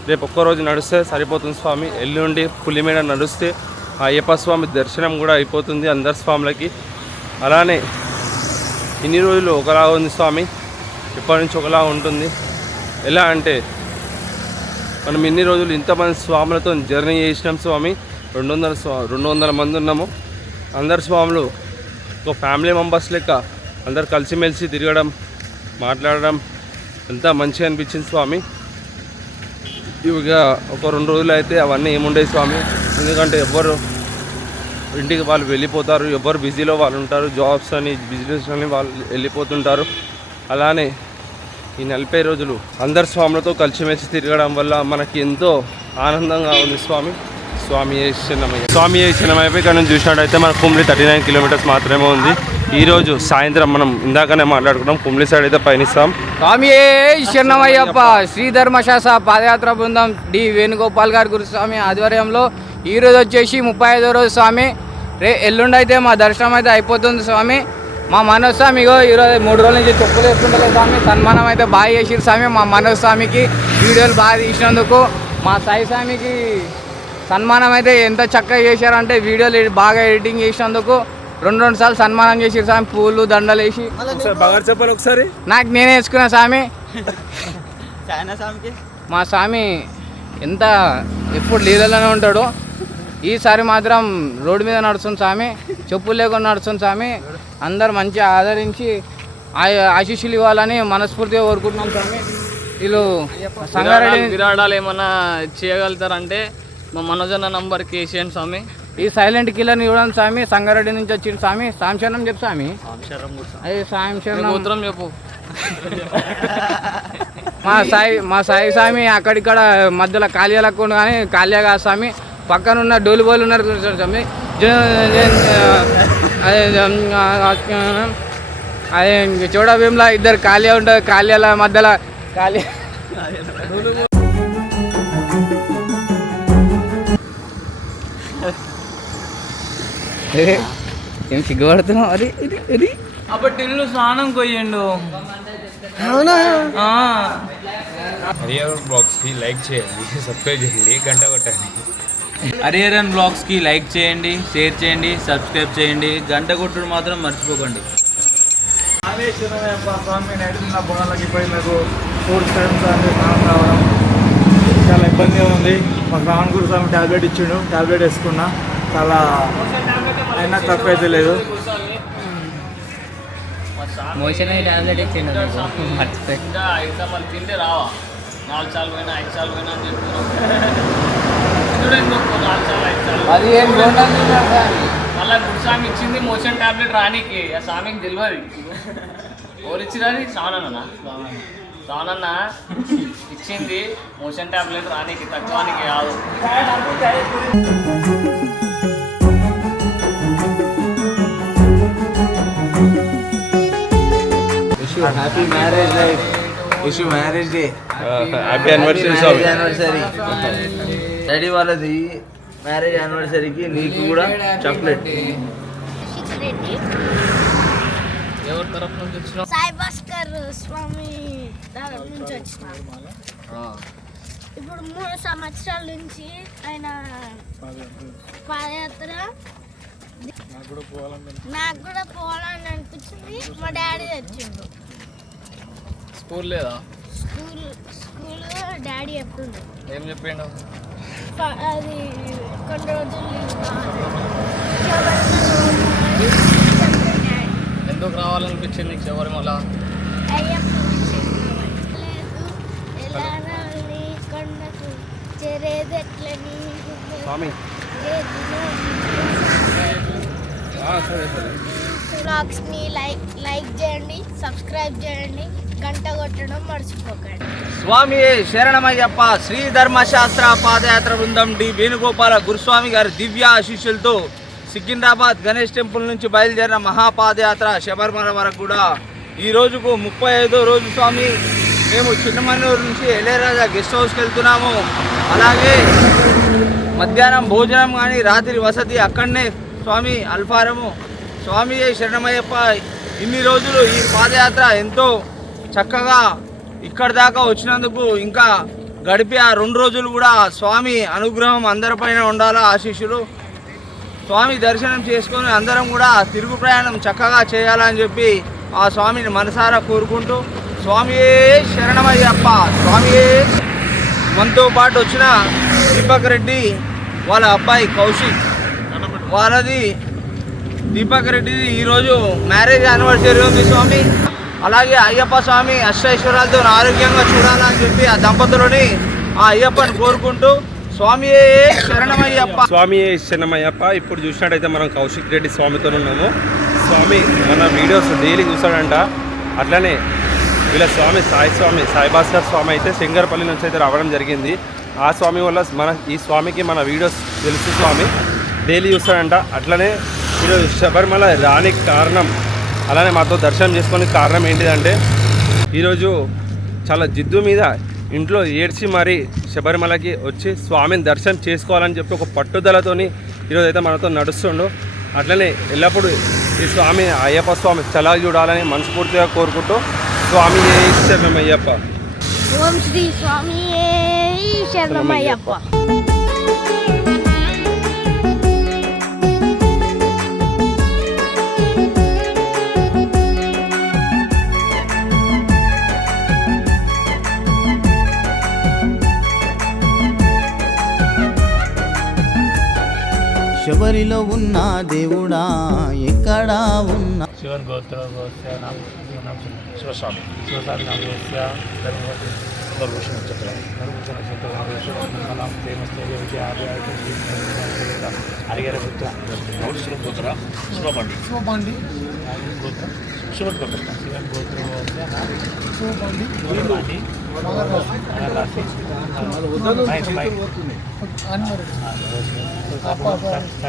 రేపు ఒక్కరోజు నడిస్తే సరిపోతుంది స్వామి. ఎల్లుండి పులిమేడ నడిస్తే అయ్యప్ప స్వామి దర్శనం కూడా అయిపోతుంది అందరి స్వాములకి. అలానే ఇన్ని రోజులు ఒకలా ఉంది స్వామి, ఇప్పటి నుంచి ఒకలా ఉంటుంది. ఎలా అంటే మనం ఇన్ని రోజులు ఇంతమంది స్వాములతో జర్నీ చేసినాం స్వామి. 200 మంది ఉన్నాము. అందరు స్వాములు ఒక ఫ్యామిలీ మెంబర్స్ లెక్క అందరు కలిసిమెలిసి తిరగడం మాట్లాడడం ఎంత మంచిగా అనిపించింది స్వామి. ఇక ఒక 2 రోజులు అయితే అవన్నీ ఏముండేవి స్వామి. ఎందుకంటే ఎవ్వరు ఇంటికి వాళ్ళు వెళ్ళిపోతారు, ఎవరు బిజీలో వాళ్ళు ఉంటారు, జాబ్స్ అని బిజినెస్ అని వాళ్ళు వెళ్ళిపోతుంటారు. అలానే ఈ 40 రోజులు అందరు స్వాములతో కలిసిమెలిసి తిరగడం వల్ల మనకి ఎంతో ఆనందంగా ఉంది స్వామి. స్వామి శరణమయ్య. స్వామి శరణమయ్య ఇక్కడ నుంచి చూసినట్టయితే మన కుమ్లి 39 కిలోమీటర్స్ మాత్రమే ఉంది. ఈరోజు సాయంత్రం మనం ఇందాకనే మాట్లాడుకున్నాం కుమ్లి సైడ్ అయితే పయనిస్తాం. స్వామి శరణమయ్యప్ప. శ్రీధర్మశాస్త్ర పాదయాత్ర బృందం డి వేణుగోపాల్ గారి గురుస్వామి ఆధ్వర్యంలో ఈరోజు వచ్చేసి 35వ రోజు స్వామి. ఎల్లుండి అయితే మా దర్శనం అయితే అయిపోతుంది స్వామి. మా మనోజ్ స్వామి ఈరోజు 3 రోజుల నుంచి చెప్పులు వేసుకుంటలేదు స్వామి. సన్మానం అయితే బాగా చేసిరు స్వామి. మా మనోజ్ స్వామికి వీడియోలు బాగా తీసినందుకు, మా సాయి స్వామికి సన్మానం అయితే ఎంత చక్కగా చేశారంటే వీడియోలు బాగా ఎడిటింగ్ చేసినందుకు 2 సార్లు సన్మానం చేసిరు స్వామి. పూలు దండలు వేసి బాగా చెప్పాలి ఒకసారి. నాకు నేనే వేసుకున్నా స్వామి. మా స్వామి ఎంత ఎప్పుడు లీలలోనే ఉంటాడు. ఈసారి మాత్రం రోడ్డు మీద నడుస్తుంది స్వామి, చెప్పులు లేకుండా నడుస్తుంది స్వామి. అందరు మంచిగా ఆదరించి ఆశీస్సులు ఇవ్వాలని మనస్ఫూర్తిగా కోరుకుంటున్నాం స్వామి. వీళ్ళు సంగారెడ్డి విరాడాలు ఏమన్నా చేయగలుగుతారంటే మా మనోజన్న నంబర్కి వేసేయండి స్వామి. ఈ సైలెంట్ కిల్లర్ని చూడండి స్వామి, సంగారెడ్డి నుంచి వచ్చింది స్వామి. సాంశరణం చెప్పు స్వామి. అయ్యి సాంశరణం ఉత్తరం చెప్పు. మా సాయి స్వామి అక్కడిక్కడ మధ్యలో కాళీలకు కానీ కాళీయ కాదు స్వామి, పక్కన ఉన్న డోలు బోలు ఉన్నారు స్వామి. అదే చూడభీంలా ఇద్దరు కాళీయ ఉంటుంది, కాళీల మధ్యలో కాళీ ఏం సిగ్గుపడుతున్నావు? అది ఇది ఇది అప్పటి ఇల్లు స్నానం కొయ్యండు. హరియర్ బ్లాగ్స్కి లైక్ చేయండి, సబ్స్క్రైబ్ చేయండి, గంట కొట్టండి. హరిహరన్ బ్లాగ్స్కి లైక్ చేయండి, షేర్ చేయండి, సబ్స్క్రైబ్ చేయండి, గంట కొట్టుడు మాత్రం మర్చిపోకండి. స్వామి నడిచిన పొగలకి పోయి నాకు 4 times స్నానం రావడం చాలా ఇబ్బందిగా ఉంది. మా శ్రావణ్ గురు స్వామి ట్యాబ్లెట్ ఇచ్చిండు, ట్యాబ్లెట్ వేసుకున్నా, చాలా అయినా తక్కువ అయితే లేదు. మోషన్ టాబ్లెట్ ఎక్కిండు. ఇంకా మళ్ళీ తింటే రావా, 4 సార్లు పోయినా 5 సార్లు పోయినా అని చెప్తున్నాం. 4 సార్లు 5 సార్లు అది ఏం మళ్ళీ గురుస్వామి ఇచ్చింది మోషన్ టాబ్లెట్ రానికి, ఆ స్వామికి తెలియదు. ఎవరు ఇచ్చిరని? శ్రావణన్న ఇచ్చింది మోషన్ టాబ్లెట్ రానికి, తక్కువానికి కాదు. Happy marriage life, wish marriage day, happy anniversary Swamy. Anniversary daddy వాళ్ళది మ్యారేజ్ యానివర్సరీకి నీకు కూడా చాక్లెట్. రెడ్డి ఎవరి తరఫు నుంచి వచ్చినావు? సాయి భాస్కర్ స్వామి దగ్గర నుంచి వచ్చిన. ఇప్పుడు 3 సంవత్సరాల నుంచి ఆయన పాదయాత్ర. నాకు కూడా పోవాలని అనిపించింది. మా డాడీ తెచ్చిండు. స్కూల్ లేదా? స్కూల్ డాడీ చెప్తుండు. ఏం చెప్పిండు? అది కొన్ని రోజులు ఎందుకు రావాలనిపించింది నీకు శబరిమల? ఎలా కొండకు చెరేదెట్లని స్వామి బ్లాగ్స్ని లైక్ చేయండి, సబ్స్క్రైబ్ చేయండి, గంట కొట్టడం మర్చిపోకండి. స్వామి శరణమయ్యప్ప శ్రీ ధర్మశాస్త్ర పాదయాత్ర బృందం డి వేణుగోపాల గురుస్వామి గారి దివ్య ఆశీస్సులతో సికింద్రాబాద్ గణేష్ టెంపుల్ నుంచి బయలుదేరిన మహాపాదయాత్ర శబరిమల వరకు కూడా ఈ రోజుకు 35వ రోజు స్వామి. మేము చిన్నమన్నూరు నుంచి ఎలేరాజా గెస్ట్ హౌస్కి వెళ్తున్నాము. అలాగే మధ్యాహ్నం భోజనం కానీ రాత్రి వసతి అక్కడనే స్వామి అల్ఫారము. స్వామి శరణమయ్యప్ప ఇన్ని రోజులు ఈ పాదయాత్ర ఎంతో చక్కగా ఇక్కడ దాకా వచ్చినందుకు ఇంకా గడిపి ఆ 2 రోజులు కూడా స్వామి అనుగ్రహం అందరిపైన ఉండాలా, ఆశీస్సులు. స్వామి దర్శనం చేసుకొని అందరం కూడా తిరుగు ప్రయాణం చక్కగా చేయాలని చెప్పి ఆ స్వామిని మనసారా కోరుకుంటూ స్వామియే శరణమయ్యప్ప. స్వామియే. మనతో పాటు వచ్చిన దీపక్ రెడ్డి వాళ్ళ అబ్బాయి కౌశిక్, వాళ్ళది దీపక్ రెడ్డిది ఈరోజు మ్యారేజ్ యానివర్సరీ ఉంది స్వామి. అలాగే అయ్యప్ప స్వామి అష్టైశ్వర్యాలతో ఆరోగ్యంగా చూడాలని చెప్పి ఆ దంపతులని ఆ అయ్యప్పని కోరుకుంటూ స్వామియే శరణమయ్యప్ప. స్వామి శరణమయ్యప్ప. ఇప్పుడు చూసినట్టయితే మనం కౌశిక్ రెడ్డి స్వామితో ఉన్నాము. స్వామి మన వీడియోస్ డైలీ చూస్తాడంట. అట్లనే వీళ్ళ స్వామి సాయి భాస్కర్ స్వామి అయితే శంకరపల్లి నుంచి అయితే రావడం జరిగింది. ఆ స్వామి వల్ల ఈ స్వామికి మన వీడియోస్ తెలుసు. స్వామి డైలీ చూస్తాడంట. అట్లనే ఈరోజు శబరిమల రానికి కారణం, అలానే మాతో దర్శనం చేసుకునే కారణం ఏంటిదంటే ఈరోజు చాలా జిద్దు మీద ఇంట్లో ఏడ్చి మరీ శబరిమలకి వచ్చి స్వామిని దర్శనం చేసుకోవాలని చెప్పి ఒక పట్టుదలతోని ఈరోజు అయితే మనతో నడుస్తుండు. అట్లనే ఎల్లప్పుడూ ఈ స్వామి అయ్యప్ప స్వామి చలాగి చూడాలని మనస్ఫూర్తిగా కోరుకుంటూ స్వామి శరణమయ్యప్ప. ఓం శ్రీ స్వామి శరణమయ్యప్ప. శబరిలో ఉన్న దేవుడా ఎక్కడా ఉన్నా शिवन गोत्र गोस्य नाम शिवस्वामी शिवस्वामी नाम गोस्य धर्मभूषण नक्षत्र धर्मभूषण नक्षत्र नाम नाम फेमस विषय आगे हरिहर पुत्र गोत्र शिवपांडी शिवपांडी गोत्र शिवन गोत्र शिवन गोत्र गोस्य नाम शिवपांडी शिवपांडी राशि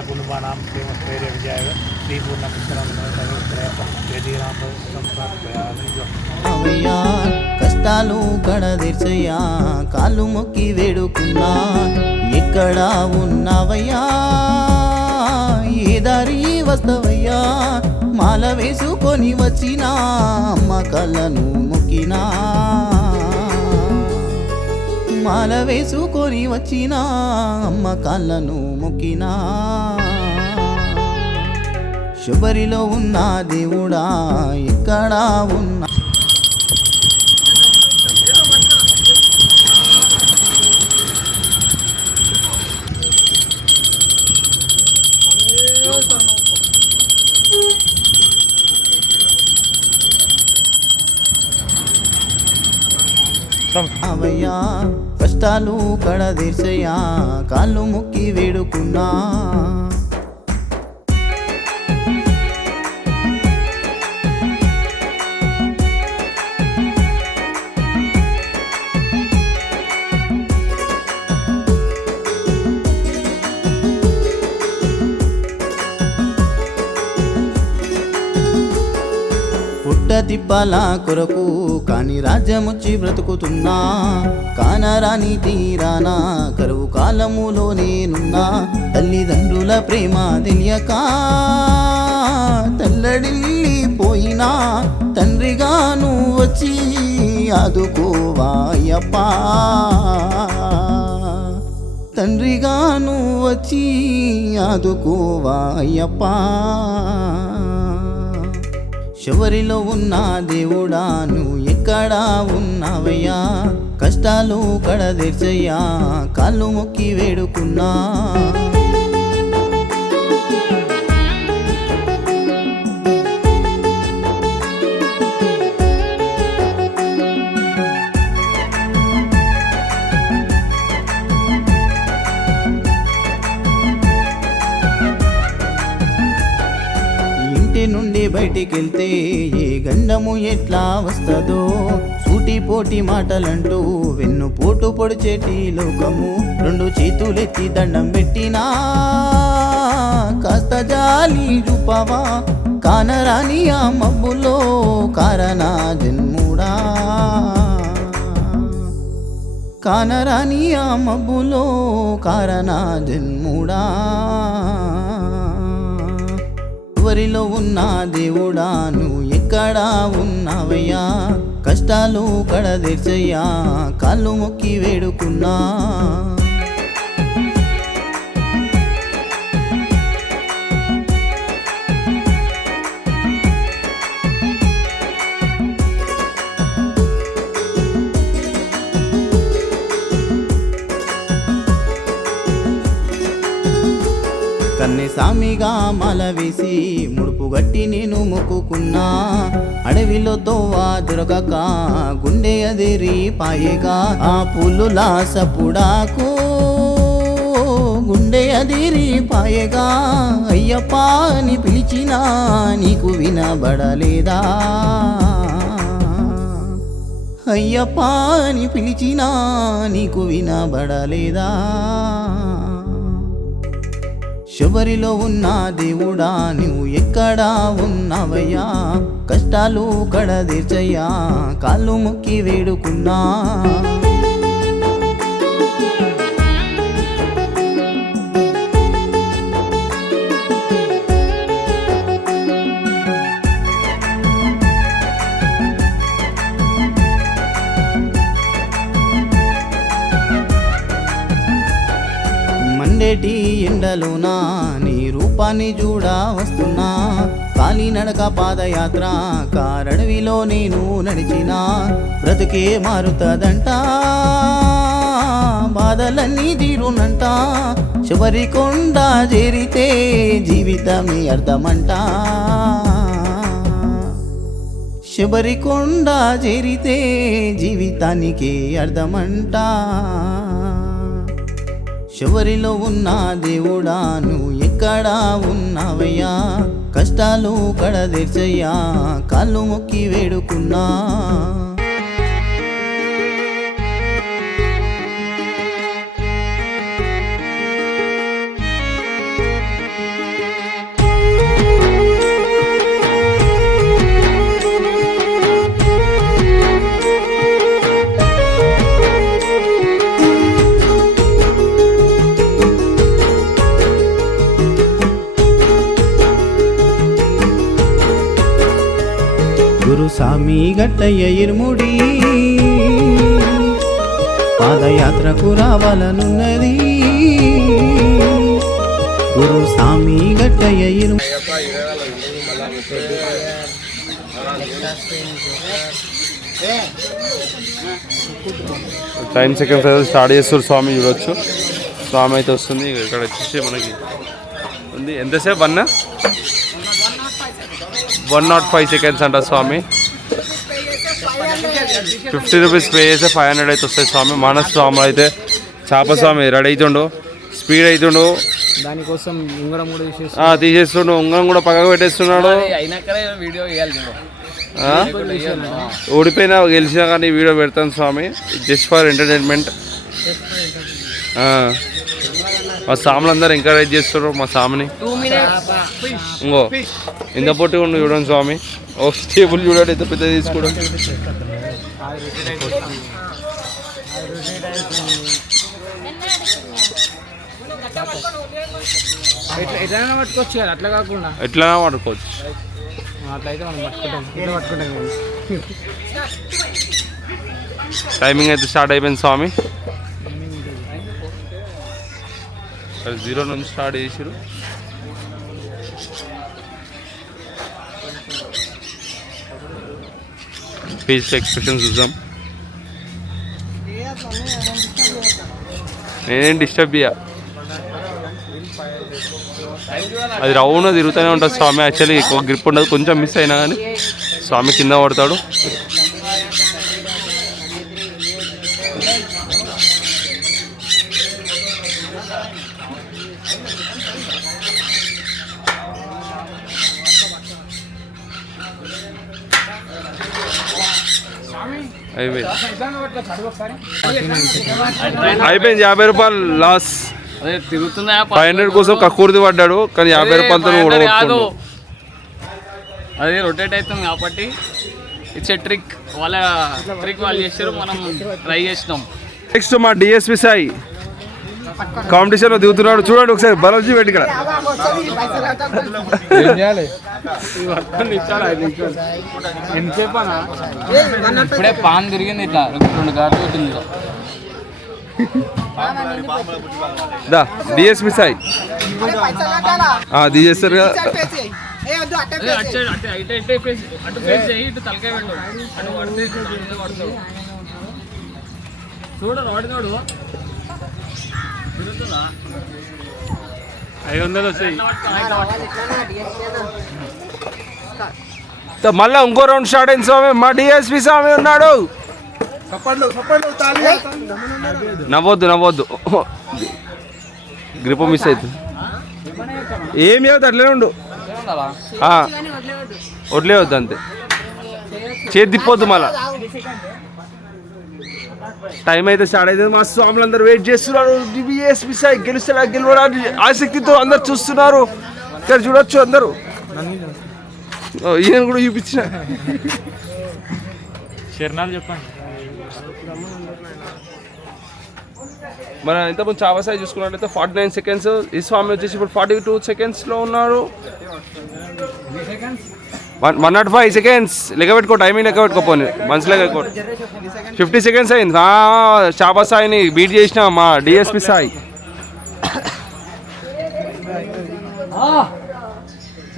कुटुंबानां फेमस धैर्य विजय श्रीपूर्ण అవయ్యా కష్టాలు కడదీర్చయ్యా కాళ్ళు మొక్కి వేడుకున్నా ఎక్కడా ఉన్నావయ్యా ఏ దారి వస్తవయ్యా మాల వేసుకొని వచ్చినా అమ్మ కళ్ళను మొక్కినా మాల వేసుకొని వచ్చినా అమ్మ కాళ్ళను మొక్కినా శబరిలో ఉన్న దేవుడా ఎక్కడా ఉన్నా అవయ్యా కష్టాలు కడదీర్చయ్యా కాళ్ళు మొక్కి వేడుకున్నా తిప్పల కొరకు కాని రాజ్యముచ్చి బ్రతుకుతున్నా కానరాని తీరానా కరువు కాలములో నేనున్నా తల్లిదండ్రుల ప్రేమ తెలియక తల్లడిల్లిపోయినా తండ్రిగా నువ్వు వచ్చి ఆదుకోవాయప్పా తండ్రిగా నువ్వు వచ్చి ఆదుకోవాయప్పా శబరిలో ఉన్న దేవుడా నువ్వు ఎక్కడా ఉన్నావయ్యా కష్టాలు కడదీర్చయ్యా కాళ్ళు మొక్కి వేడుకున్నా నుండి బయటికెళ్తే ఏ గండము ఎట్లా వస్తుందో సూటిపోటి మాటలంటూ వెన్ను పోటు పొడిచేటి లోకము రెండు చేతులెత్తి దండం పెట్టినా కాస్త జాలి చూపవా కానరాని ఆ మబ్బులో కారనా జన్ముడా కానరాని ఆ మబ్బులో కారనా జన్ముడా శబరిలో ఉన్న దేవుడా నువ్వు ఎక్కడా ఉన్నావయ్యా కష్టాలు కడదీర్చయ్యా కాళ్ళు మొక్కి వేడుకున్నా కన్నెసామిగా మాల వేసి ముడుపు గట్టి నేను మొక్కుకున్నా అడవిలో తోవా దొరకక గుండె అదిరి పాయగా ఆ పుల్లులా సపుడాకు గుండె అదిరి పాయగా అయ్యప్ప అని పిలిచినా నీకు వినబడలేదా అయ్యప్ప అని పిలిచినా నీకు వినబడలేదా శబరిలో ఉన్న దేవుడా నువ్వు ఎక్కడా ఉన్నావయ్యా కష్టాలు కడదీర్చయ్యా కాళ్ళు మొక్కి వేడుకున్నా మండేటి ఎండలోనా నీ రూపాన్ని చూడా వస్తున్నా కాలినడక పాదయాత్ర కారడవిలో నేను నడిచినా బ్రతుకే మారుతదంట బాధలన్నీ తీరునంట చివరి కొండ చేరితే జీవితమే అర్థమంట శబరి కొండ చేరితే జీవితానికి అర్థమంట శబరిలో ఉన్న దేవుడా నువ్వు ఎక్కడా ఉన్నావయ్యా కష్టాలు కడదీర్చయ్యా కాళ్ళు మొక్కి వేడుకున్నా గురుస్వామి గట్టయ్య ఇరుముడి పాదయాత్రకు రావాలనున్నది గురుస్వామి గట్టయ్య ఇరుముడి టైం సెకండ్స్ అయితే స్టార్ట్ చేస్తారు స్వామి చూడొచ్చు స్వామి అయితే వస్తుంది ఇక్కడ వచ్చేసి మనకి ఉంది ఎంతసేపు 105 సెకండ్స్ అంట స్వామి 50 రూపీస్ పే చేస్తే 500 అయితే వస్తాయి స్వామి మన స్వామి అయితే చేప స్వామి రెడీ అవుతుండు స్పీడ్ అవుతుండు దానికోసం ఉంగరం కూడా తీసేస్తుండు ఉంగరం కూడా పక్కకు పెట్టేస్తున్నాడు ఓడిపోయినా గెలిచినా కానీ వీడియో పెడతాను స్వామి జస్ట్ ఫర్ ఎంటర్టైన్మెంట్ మా సాములు అందరూ ఎంకరేజ్ చేస్తారు మా సామిని ఇంకో ఇంత పొట్టి ఉండి చూడండి స్వామి ఒక స్టేబుల్ చూడండి ఎంత పెద్ద తీసుకోవడం ఎట్లైనా పట్టుకోవచ్చు కదా అట్లా కాకుండా ఎట్లైనా పట్టుకోవచ్చు అట్లయితే మనం పట్టుకుంటాం టైమింగ్ అయితే స్టార్ట్ అయిపోయింది స్వామి 0 నుంచి స్టార్ట్ చేసారు ఫేస్ ఎక్స్ప్రెషన్ చూద్దాం నేనేం డిస్టర్బ్ చేయ అది రౌండ్ తిరుగుతూనే ఉంటుంది స్వామి యాక్చువల్లీ ఎక్కువ గ్రిప్ ఉండదు కొంచెం మిస్ అయినా కానీ స్వామి కింద పడతాడు అయిపోయింది 50 రూపాయలు లాస్ తిరుగుతుందా 500 కోసం కక్కుర్తి పడ్డాడు కానీ 50 రూపాయలతో కాదు అది రొటేట్ అవుతుంది కాబట్టి ఇట్స్ ఎ ట్రిక్ వాళ్ళ ట్రిక్ వాళ్ళు చేసారు మనం ట్రై చేసినాం నెక్స్ట్ మా డిఎస్పి సాయి కాంపిటీషన్లో దిగుతున్నాడు చూడండి ఒకసారి బలజీ పెట్టి ఇక్కడ ఇప్పుడే పాన్ తిరిగింది ఇట్లా 2 గాట్లు అవుతుంది దా డిఎస్పి సాయి తీసేస్తారు కదా చూడు వాడినోడు 500 వస్తాయి మళ్ళీ ఇంకో రౌండ్ స్టార్ట్ అయింది స్వామి మా డిఎస్పి స్వామి ఉన్నాడు నవ్వద్దు గ్రిప్ మిస్ అవుతుంది ఏమి అవుతుంది అట్లనే ఉండు వదిలేవద్దు అంతే చేతి తిప్పొద్దు మళ్ళా టైం అయితే స్టార్ట్ అవుతుంది మా స్వాములు అందరూ వెయిట్ చేస్తున్నారు డిఎస్పి సాయి గెలుస్తాడా గెలవడానికి ఆసక్తితో అందరు చూస్తున్నారు ఇక్కడ చూడొచ్చు అందరూ ఈయన కూడా చూపించిన శరణాలు చెప్పండి మన ఇంతకుముందు చావా సాయి చూసుకున్నట్లయితే 49 సెకండ్స్ ఈ స్వామి వచ్చేసి ఇప్పుడు 42 సెకండ్స్లో ఉన్నారు 105 సెకండ్స్ లెక్క పెట్టుకో టైమింగ్ లెక్క పెట్టుకోపోని మనసు లెక్క పెట్టుకో 50 సెకండ్స్ అయింది చావా సాయిని బీట్ చేసిన మా డిఎస్పి సాయి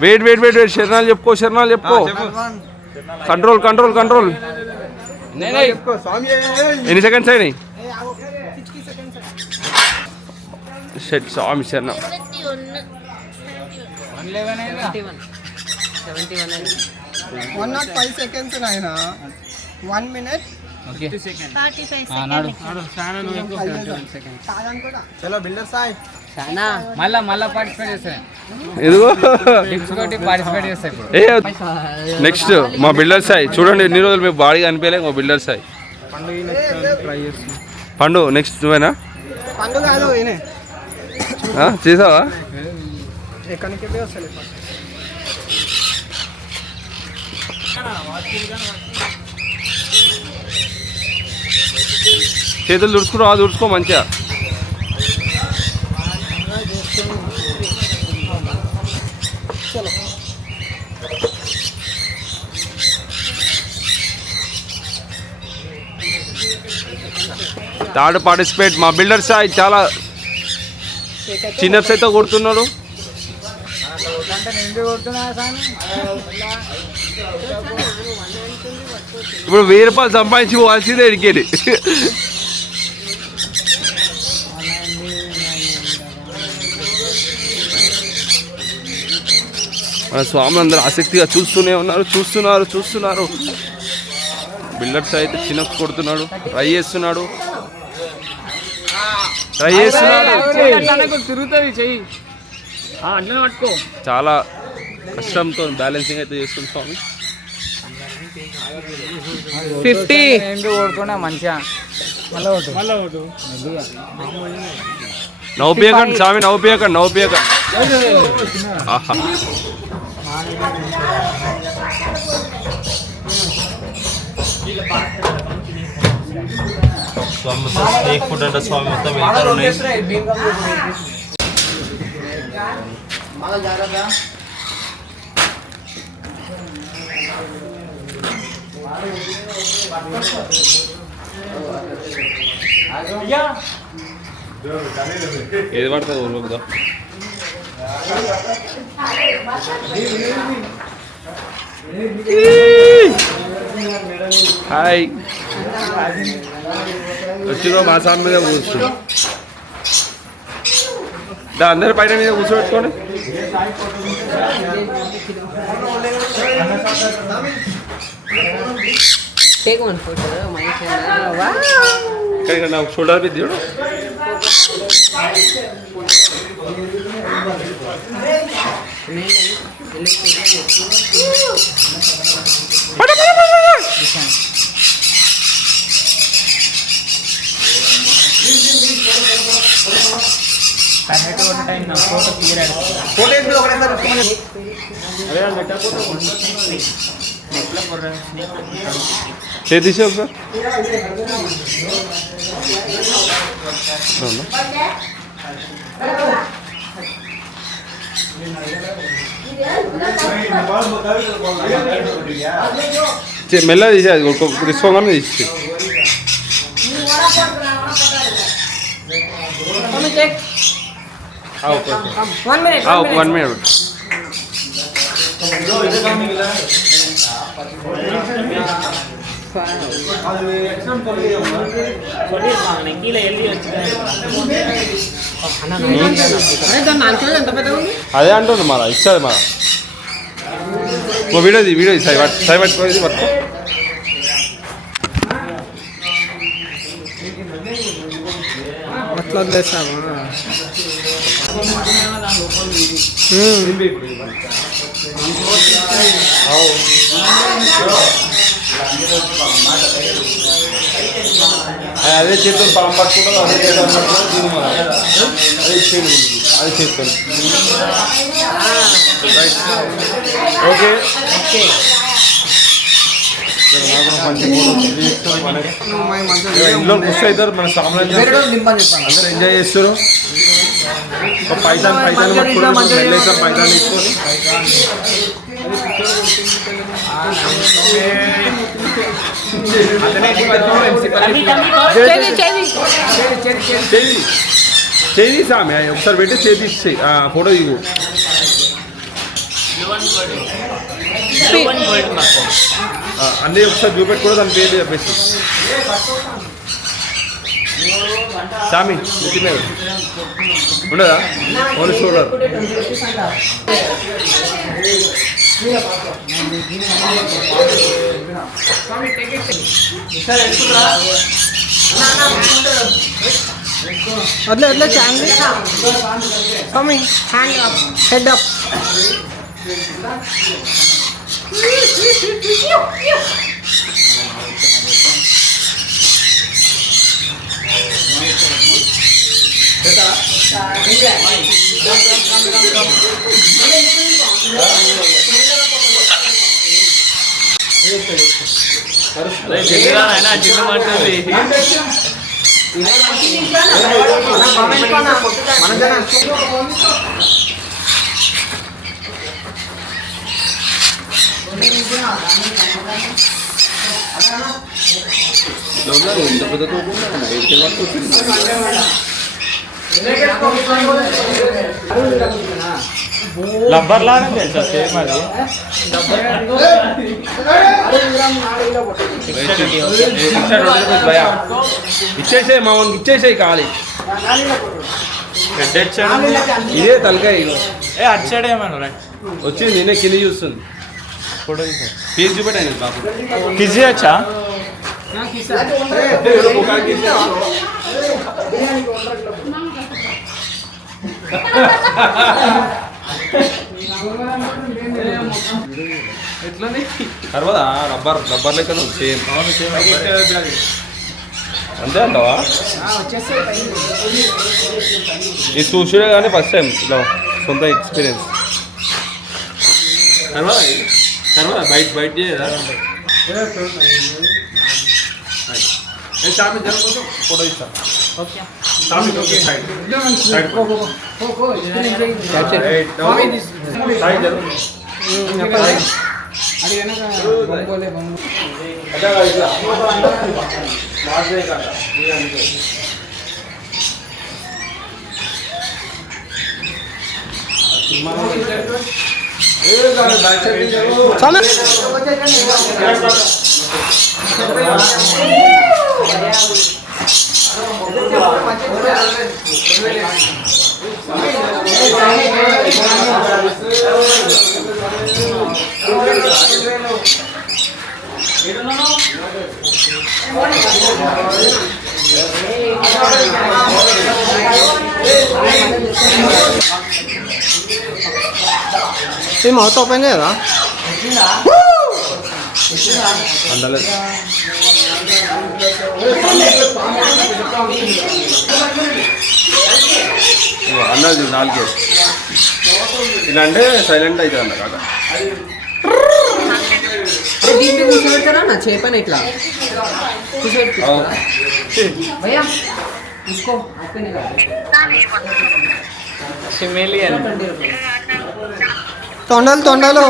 వెయిట్ శరణాలు చెప్పుకో కంట్రోల్ ఎన్ని సెకండ్స్ అయినాయి షెట్ స్వామి శరణం. 105 seconds నాయనా. 1 minute 45 చలో బిల్డర్ సాయ్. మళ్ళా పార్టిసిపేట్ చేస్తాయి. ఇదిగో పార్టిసిపేట్ చేస్తాయి ఇప్పుడు. నెక్స్ట్ మా బిల్డర్ సాయి చూడండి, ఎన్ని రోజులు మీకు బాడీ కనిపించలే. మా బిల్డర్ సాయి పండు. నెక్స్ట్ నువ్వేనా? పండు కాదు ఈయనే. చేసావా? ఎక్కడికి వస్తలే. చేతులు తుడుచుకో మంచిగా. థర్డ్ పార్టిసిపేట్ మా బిల్డర్ సాయి చాలా చిన్నప్స్ అయితే కొడుతున్నాడు. ఇప్పుడు 1000 రూపాయలు సంపాదించి పోవాల్సిందే ఎడికేది. మన స్వామి అందరూ ఆసక్తిగా చూస్తున్నారు. బిల్డర్స్ అయితే చిన్నప్స్ కొడుతున్నాడు, ట్రై చేస్తున్నాడు. తిరుగుతుంది చెయ్యి. అట్లనే పట్టుకో. చాలా కష్టంతో బ్యాలెన్సింగ్ అయితే చేస్తుంది స్వామి. 50 కొడుతున్నా మంచిగా. నవ్వుపీయకండి స్వామి, నవ్వుపీయకండి. ఆహా స్వామి మొత్తం స్నేక్ ఫుడ్ అంటే స్వామి మొత్తం వెళ్తారు ఉన్నాయి. ఏది పడుతుంది ఊరుకుదా. హాయ్ వచ్చిందో మా సామి మీద కూర్చుంది. అందరి పైన మీద కూర్చోబెట్టుకోండి. ఇక్కడ నాకు షోల్డర్ మీద చూడు. చేసి ఒకసారి మెల్లగా తీసేది తీసుకోగానే తీసి ఒక 1 minute. అదే అంటుంది మన ఇచ్చేది మన వీడియో సై పట్టుకోది పట్టుకో. అట్లా వదిలేసాము. అదే చేతులు పాము పట్టుకుంటారు, అదే చేతులు పట్టుకుంటారు. అదే ఇచ్చేది, అది చేస్తాను. ఓకే ఇంట్లో ఖుషి అవుతారు. మన సామాన్లు అందరూ ఎంజాయ్ చేస్తారు. పైతాన్ పైతాన్ తీసుకొని చేయి సామి ఒకసారి పెట్టి చేతి ఫోటో ఇవ్వు. అన్నీ ఒకసారి చూపెట్టి కూడా దాని పేరు చెప్పేసి స్వామి తిన్నది ఉండదా ఓన్లీ చూడరు వదిలే వదిలే చాంగ్ Swamy hand up head up rubber లానే తెలుసా సేమ్ అది ఇచ్చేసాయి మా వానికి ఇచ్చేసాయి ఖాళీ ఇదే తలకాయ ఏ అటు సైడ్ ఏమన్నా వచ్చింది నేనే కింద చూస్తుంది ఫీజు చూపెట్టాను బాబు కిజీ వచ్చా తర్వాత రబ్బర్ రబ్బర్ లెక్క సేమ్ అంతే అంటావా ఇది చూసిడే కానీ ఫస్ట్ టైం ఇలా సొంత ఎక్స్పీరియన్స్ తర్వాత తర్వాత బయట బయట చేయదా సామి జరగదు ఫోటో ఇస్తా సామి సైడ్ సైడ్ జరుగు ఈ మౌత్ ఓపెన్ చేయదా అందలేదు అన్నది నాలుగే ఇలా అంటే సైలెంట్ అవుతుంది అన్న కాక దీంట్లో కూర్చోబెడతారా నా చేపని ఇట్లా భయ్యా తీసుకో తొండలు తొండలు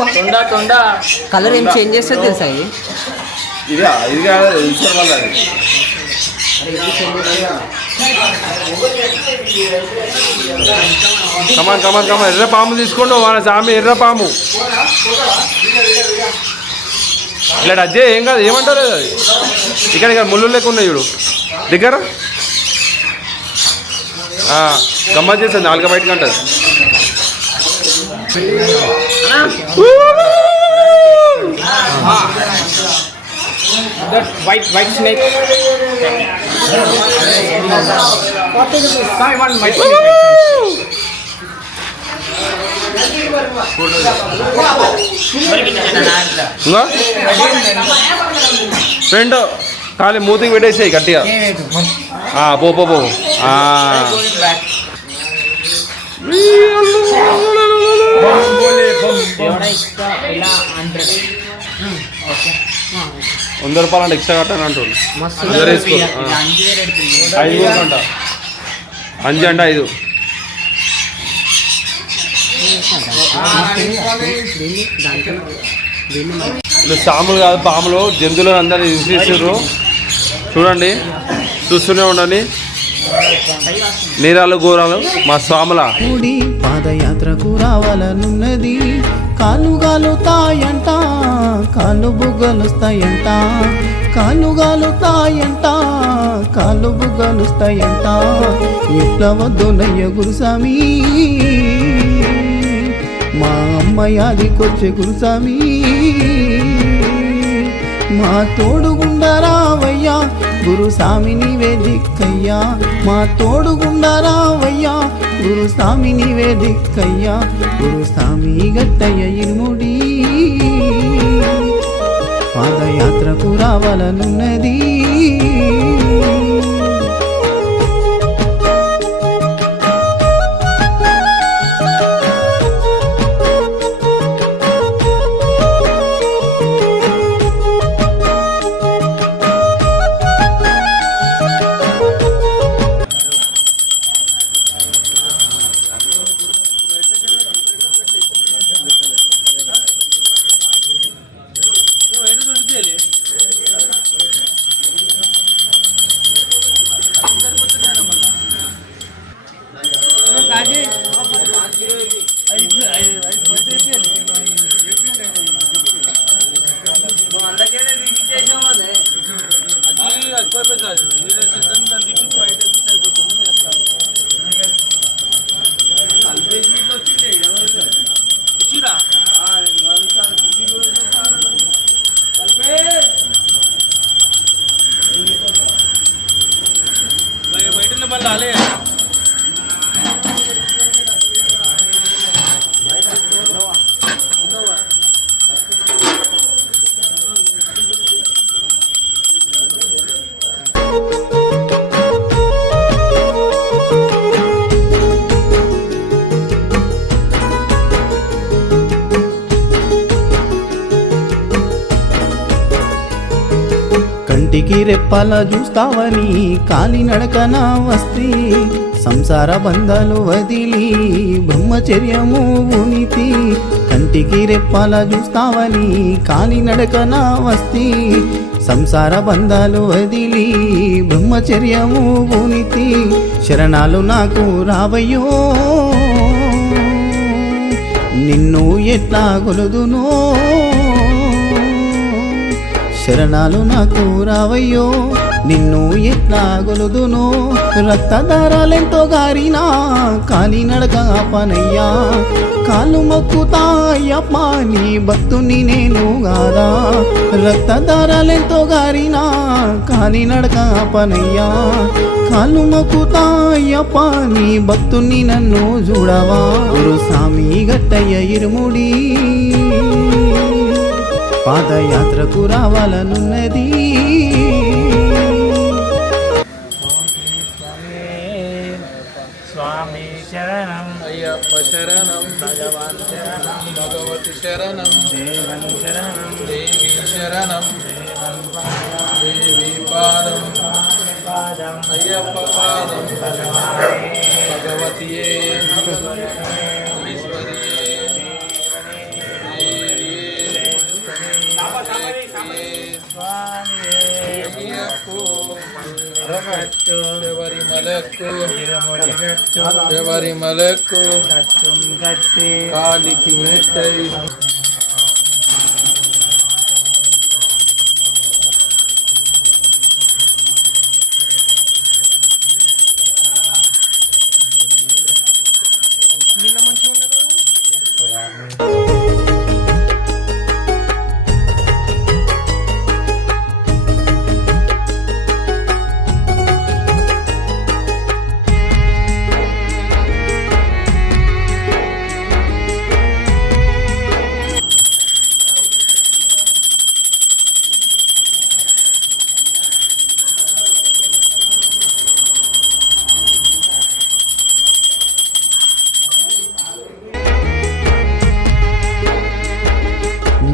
కలర్ ఏం చేంజ్ చేస్తుంది తెలుసా ఇది ఇది కాదు ఇన్సర్ వల్ల అది కమాన్ కమాన్ కమాన్ ఎర్ర పాము తీసుకోండి వాళ్ళ సామి ఎర్ర పాము ఇట్లా అజ్జే ఏం కాదు ఏమంటారు అది ఇక్కడ ఇక్కడ ముళ్ళు లెక్క ఉన్నాయి చూడు దగ్గర గమ్మత్ చేస్తుంది నాలుగు బయటకు అంటది వైట్ స్నేక్ ఫ్రెండ్ ఖాళీ మూతికి పెట్టేసాయి గట్టిగా పో పో పో ₹100 అంటే ఎక్స్ట్రా కట్టాను అంటుంది 5 అంట 5 అంటే 5 వీళ్ళు సాములు కాదు పాములు జంతువులను అందరూ హింసిస్తున్నారు చూడండి చూస్తూనే ఉండండి నీరాలు గోరాలు మా స్వాముల ముడి పాదయాత్రకు రావాలనున్నది. కాళ్ళు గాలుతాయంట, కాళ్ళు బుగ్గలుస్తాయంట, కాళ్ళు గాలుతాయంట, కాళ్ళు బుగ్గలుస్తాయంట. ఎట్లా వద్దునయ్య గురుస్వామి, మా అమ్మయాదికొచ్చే గురుస్వామి. మా తోడుగుండరావయ్యా గురుస్వామి నీవే దిక్కయ్యా, మా తోడుగుండరావయ్యా గురుస్వామి నీవే దిక్కయ్యా. గురుస్వామి గట్టయ్య ఇరుముడి పాదయాత్రకు రావాలనున్నది. కంటికి రెప్పల చూస్తావని కాలినడకన వస్తే, సంసార బంధాలు వదిలి బ్రహ్మచర్యము ఉనితి. కంటికి రెప్పల చూస్తావని కాలినడకన వస్తే, సంసార బంధాలు వదిలి బ్రహ్మచర్యము ఉనితి. శరణాలు నాకు రావయ్యో, నిన్ను ఎట్లా కొలుదునో. శరణాలు నాకు రావయ్యో, నిన్ను ఎట్లా గొలుదునో. రక్తధారాలెంతో గారినా కాలినడక పనయ్యా, కాలు మొక్కుతాయప్ప నీ భక్తుని నేను గాదా. రక్తధారాలెంతో గారినా కాలినడక పనయ్యా, కాలు మొక్కుతాయప్ప నీ భక్తుని నన్ను చూడవా. గురుస్వామి గట్టయ్య ఇరుముడి పాదయాత్రకు రావాలనున్నది. స్వామి శరణం అయ్యప్ప శరణం, భగవాన్ శరణం, భగవతి శరణం, దేవన్ శరణం, దేవి శరణం, దేవి పాదం, పాదం అయ్యప్ప పాదం, భగవతియే ఈశ్వరియే ఎవరి మలక్కు కాలికి మెట్టై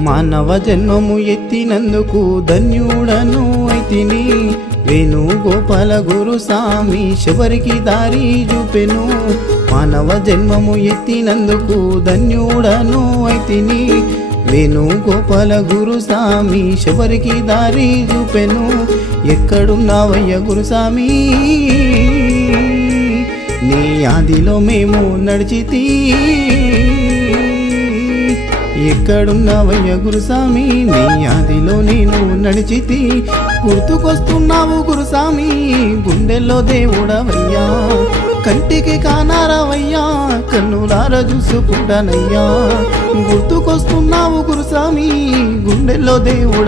మానవ జన్మము ఎత్తినందుకు ధన్యుడను అయితిని. వేణుగోపాల గురుస్వామి శబరికి దారి చూపెను. మానవ జన్మము ఎత్తినందుకు ధన్యుడను అయితిని. వేణుగోపాల గురుస్వామి శబరికి దారి చూపెను. ఎక్కడున్నావయ్య గురుస్వామి, ఆదిలో మేము నడిచితి ఎక్కడున్నావయ్య గురుస్వామి నీ ఆదిలో నేను నడిచితి గుర్తుకొస్తున్నావు గురుస్వామి గుండెల్లో దేవుడవయ్యా కంటికి కానారావయ్యా కన్నులార చూసుకుంటానయ్యా గుర్తుకొస్తున్నావు గురుస్వామి గుండెల్లో దేవుడ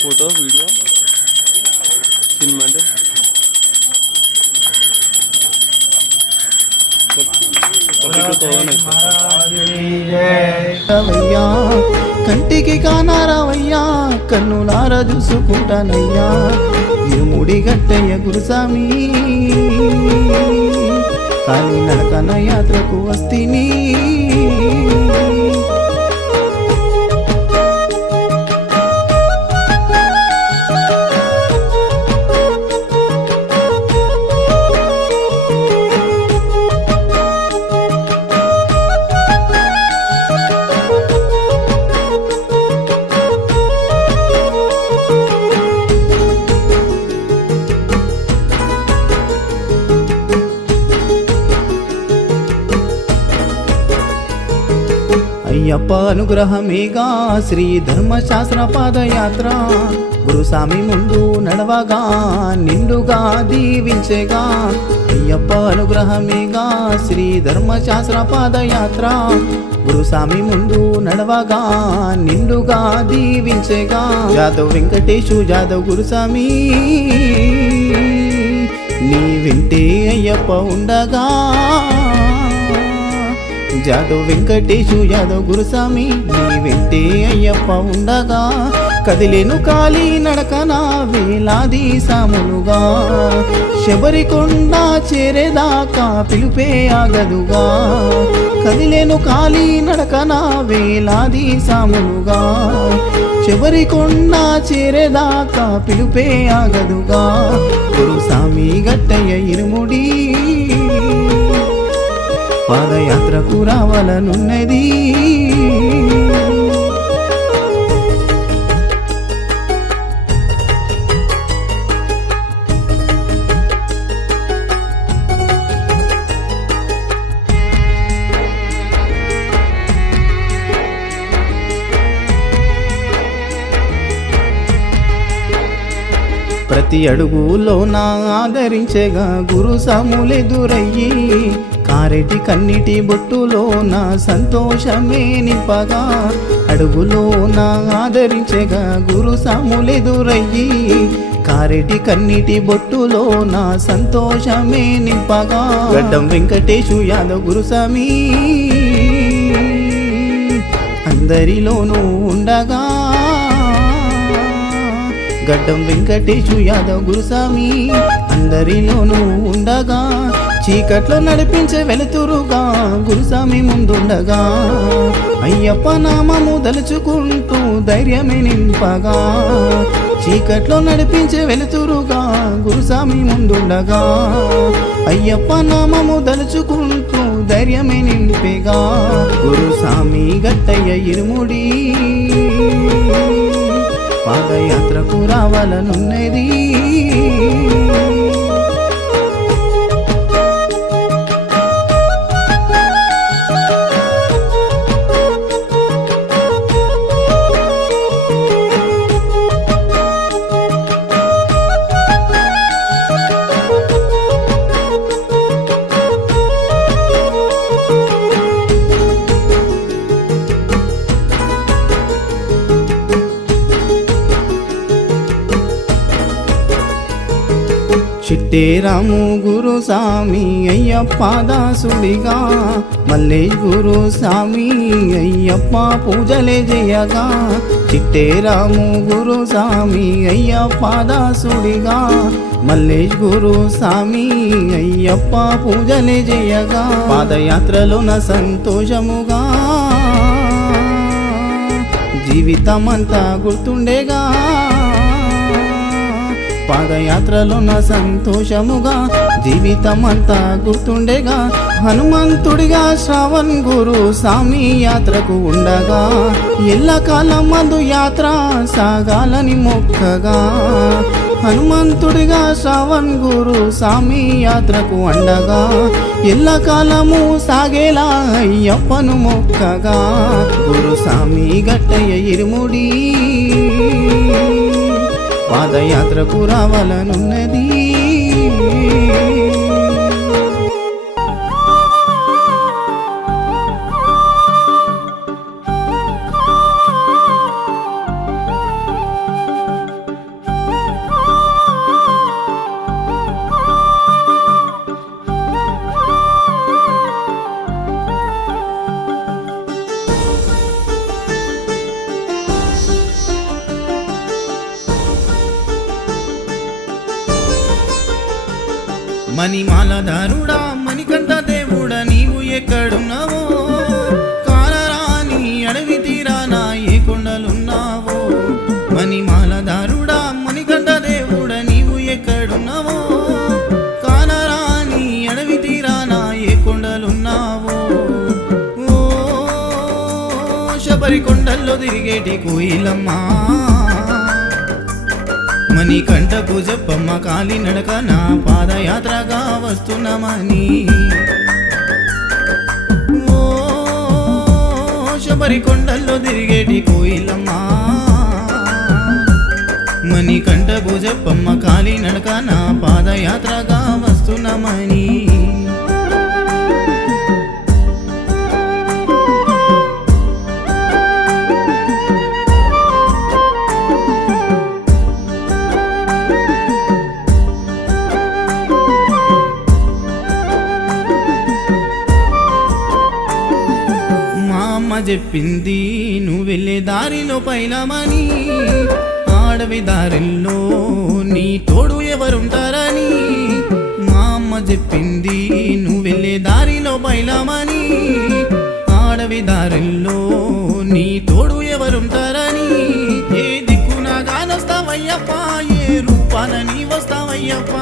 ఫోటో వీడియో సినిమా అంటే కంటికి కానారావయ్యా కన్నులార చూసుకుంటానయ్యా ఇరుముడి గట్టయ్య గురుస్వామి కాలి నడకన యాత్రకు వస్తిని అయ్యప్ప అనుగ్రహమేగా శ్రీ ధర్మశాస్త్ర పాదయాత్ర గురుస్వామి ముందు నడవగా నిండుగా దీవించేగా అయ్యప్ప అనుగ్రహమేగా శ్రీ ధర్మశాస్త్ర పాదయాత్ర గురుస్వామి ముందు నడవగా నిండుగా దీవించేగా జాదవ్ వెంకటేశు జాదవ్ గురుస్వామి నీ వింటే అయ్యప్ప ఉండగా జాదవ్ వెంకటేశు యాదవ్ గురుస్వామి నీ వెంటే అయ్యప్ప ఉండగా కదిలేను కాలి నడకనా వేలాది సాములుగా శబరికొండ చేరేదాకా పిలుపే ఆగదుగా కదిలేను కాలి నడకనా వేలాది సాములుగా శబరికొండ చేరేదాకా పిలుపే ఆగదుగా గురుస్వామి గట్టయ్య ఇరుముడి పాదయాత్రకు రావాలనున్నది ప్రతి అడుగులో నా ఆదరించగా గురుస్వాములెదురయ్యి కారెటి కన్నిటి బొట్టులో నా సంతోషమే నింపగా అడుగులో నా ఆదరించగా గురుస్వాములెదురయ్యి కారెటి కన్నిటి బొట్టులో నా సంతోషమే నింపగా గడ్డం వెంకటేశు యాదవ్ గురుస్వామి అందరిలోనూ ఉండగా గడ్డం వెంకటేశు యాదవ్ గురుస్వామి అందరిలోనూ ఉండగా చీకట్లో నడిపించే వెలుతురుగా గురుస్వామి ముందుండగా అయ్యప్ప నామము దలుచుకుంటూ ధైర్యమే నింపగా చీకట్లో నడిపించే వెలుతురుగా గురుస్వామి ముందుండగా అయ్యప్ప నామము దలుచుకుంటూ ధైర్యమే నింపేగా గురుస్వామి గట్టయ్య ఇరుముడి పాదయాత్రకు రావాలనున్నది చిట్టేరాము గురుస్వామి అయ్యప్ప దాసుడిగా మల్లేష్ గురుస్వామి అయ్యప్ప పూజలే చేయగా చిట్టేరాము గురుస్వామి అయ్యప్ప దాసుడిగా మల్లేష్ గురుస్వామి అయ్యప్ప పూజలే చేయగా పాదయాత్రలోన సంతోషముగా జీవితమంతా గుర్తుండేగా పాదయాత్రలో నా సంతోషముగా జీవితమంతా గుర్తుండేగా హనుమంతుడిగా శ్రావణ్ గురు స్వామి యాత్రకు ఉండగా ఎల్లకాలం మందు యాత్ర సాగాలని మొక్కగా హనుమంతుడిగా శ్రావణ్ గురు స్వామి యాత్రకు ఉండగా ఎల్లకాలము సాగేలా అయ్యప్పను మొక్కగా గురు స్వామి గట్టయ్య ఇరుముడి పాదయాత్రకు రావాలనున్నది. మణిమాలధారుడా మణికంఠ దేవుడా నీవు ఎక్కడున్నావో కానరాని అడవి తీరానా ఏ కొండలున్నావో మణిమాలధారుడా మణికంఠ దేవుడా నీవు ఎక్కడున్నావో కానరాని అడవి తీరానా ఏ కొండలున్నావో ఓ శబరి కొండల్లో తిరిగేటి కోయిలమ్మా మణికంఠకు చెప్పమ్మ కాలి నడక నా పాదయాత్రగా వస్తున్నామని ఓ శబరి కొండల్లో తిరిగేటి కోయిలమ్మా మణికంఠకు చెప్పమ్మ కాలి నడక నా పాదయాత్రగా వస్తున్నామని చెప్పింది నువ్వు వెళ్ళే దారిలో పైలమని ఆడవి దారిలో నీ తోడు ఎవరుంటారని మా అమ్మ చెప్పింది నువ్వు వెళ్ళే దారిలో పైలమని ఆడవి దారిలో నీ తోడు ఎవరుంటారని ఏ దిక్కున గానొస్తావయ్యప్ప ఏ రూపాన నీ వస్తావయ్యప్ప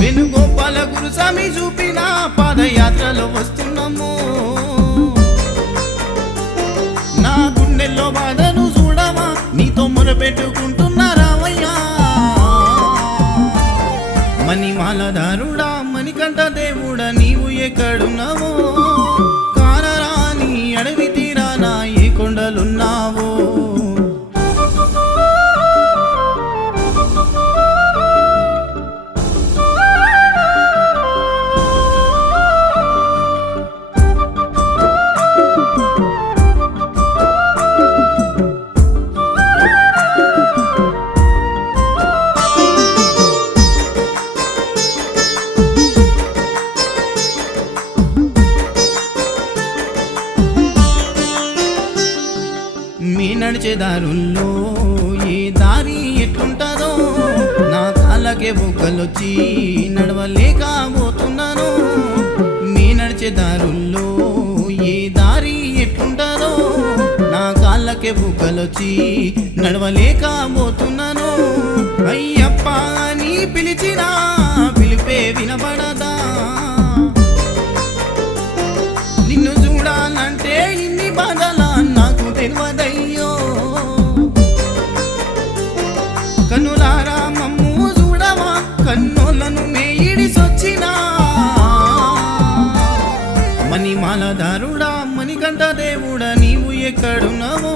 వేణుగోపాల గురుస్వామి చూపిన పాదయాత్రలో వస్తున్నాము నా గుండెల్లో బాధను చూడవా నీతో మొరపెట్టుకుంటున్నారావయ్యా మణిమాలధారుడా మణికంఠ దేవుడా నీవు ఎక్కడున్నావో కానరాని అడవి తీరానా ఏ కొండలున్నావో నడిచే దారుల్లో ఏ దారి ఎట్లుంటుందో నా కాళ్ళకే బొగ్గలొచ్చి నడవలేకపోతున్నాను మీ నడిచే దారుల్లో ఏ దారి ఎట్లుంటుందో నా కాళ్ళకే బొగ్గలొచ్చి నడవలేకపోతున్నాను అయ్యప్ప అని పిలిచినా పిలిపే వినబడదా నిన్ను చూడాలంటే ఇన్ని బాధలా నాకు తెలియదయ్యో కన్నులారా మమ్ము చూడవా కన్నులను మేయిడిసొచ్చినా మణిమాలధారుడా మణికంఠ దేవుడా నీవు ఎక్కడున్నావో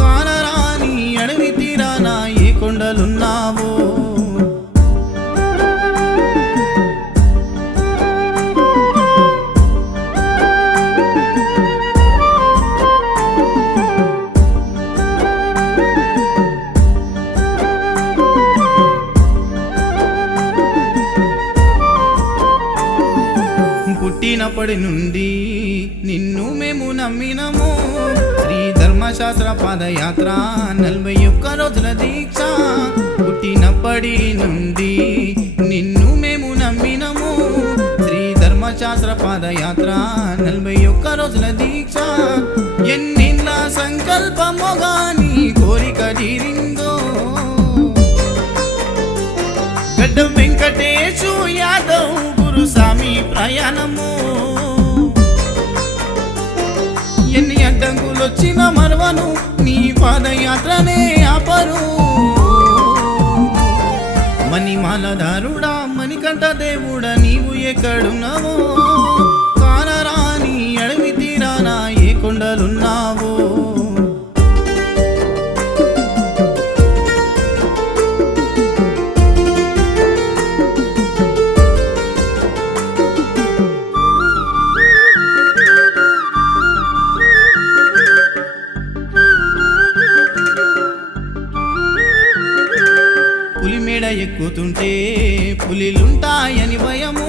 కానరాని అడవి తీరానా ఏ కొండలున్నావో పుట్టినప్పటి నుండి నిన్ను మేము నమ్మినము శ్రీ ధర్మశాస్త్ర పాదయాత్ర 41 రోజుల దీక్ష పుట్టినప్పటి నుండి నిన్ను మేము నమ్మినము శ్రీ ధర్మశాస్త్ర పాదయాత్ర 41 రోజుల దీక్ష ఎన్నిళ్ళ సంకల్పమో గాని కోరిక తీరిందో గడ్డం వెంకటేశు యాదవ్ యాత్రనే ఆపరు. మణిమాలధారుడా మణికంఠ దేవుడా నీవు ఎక్కడున్నావో, కానరాని అడవి తీరాన ఏ కొండలున్నావో. పులి మేడ ఎక్కుతుంటే పులిలుంటాయని భయము,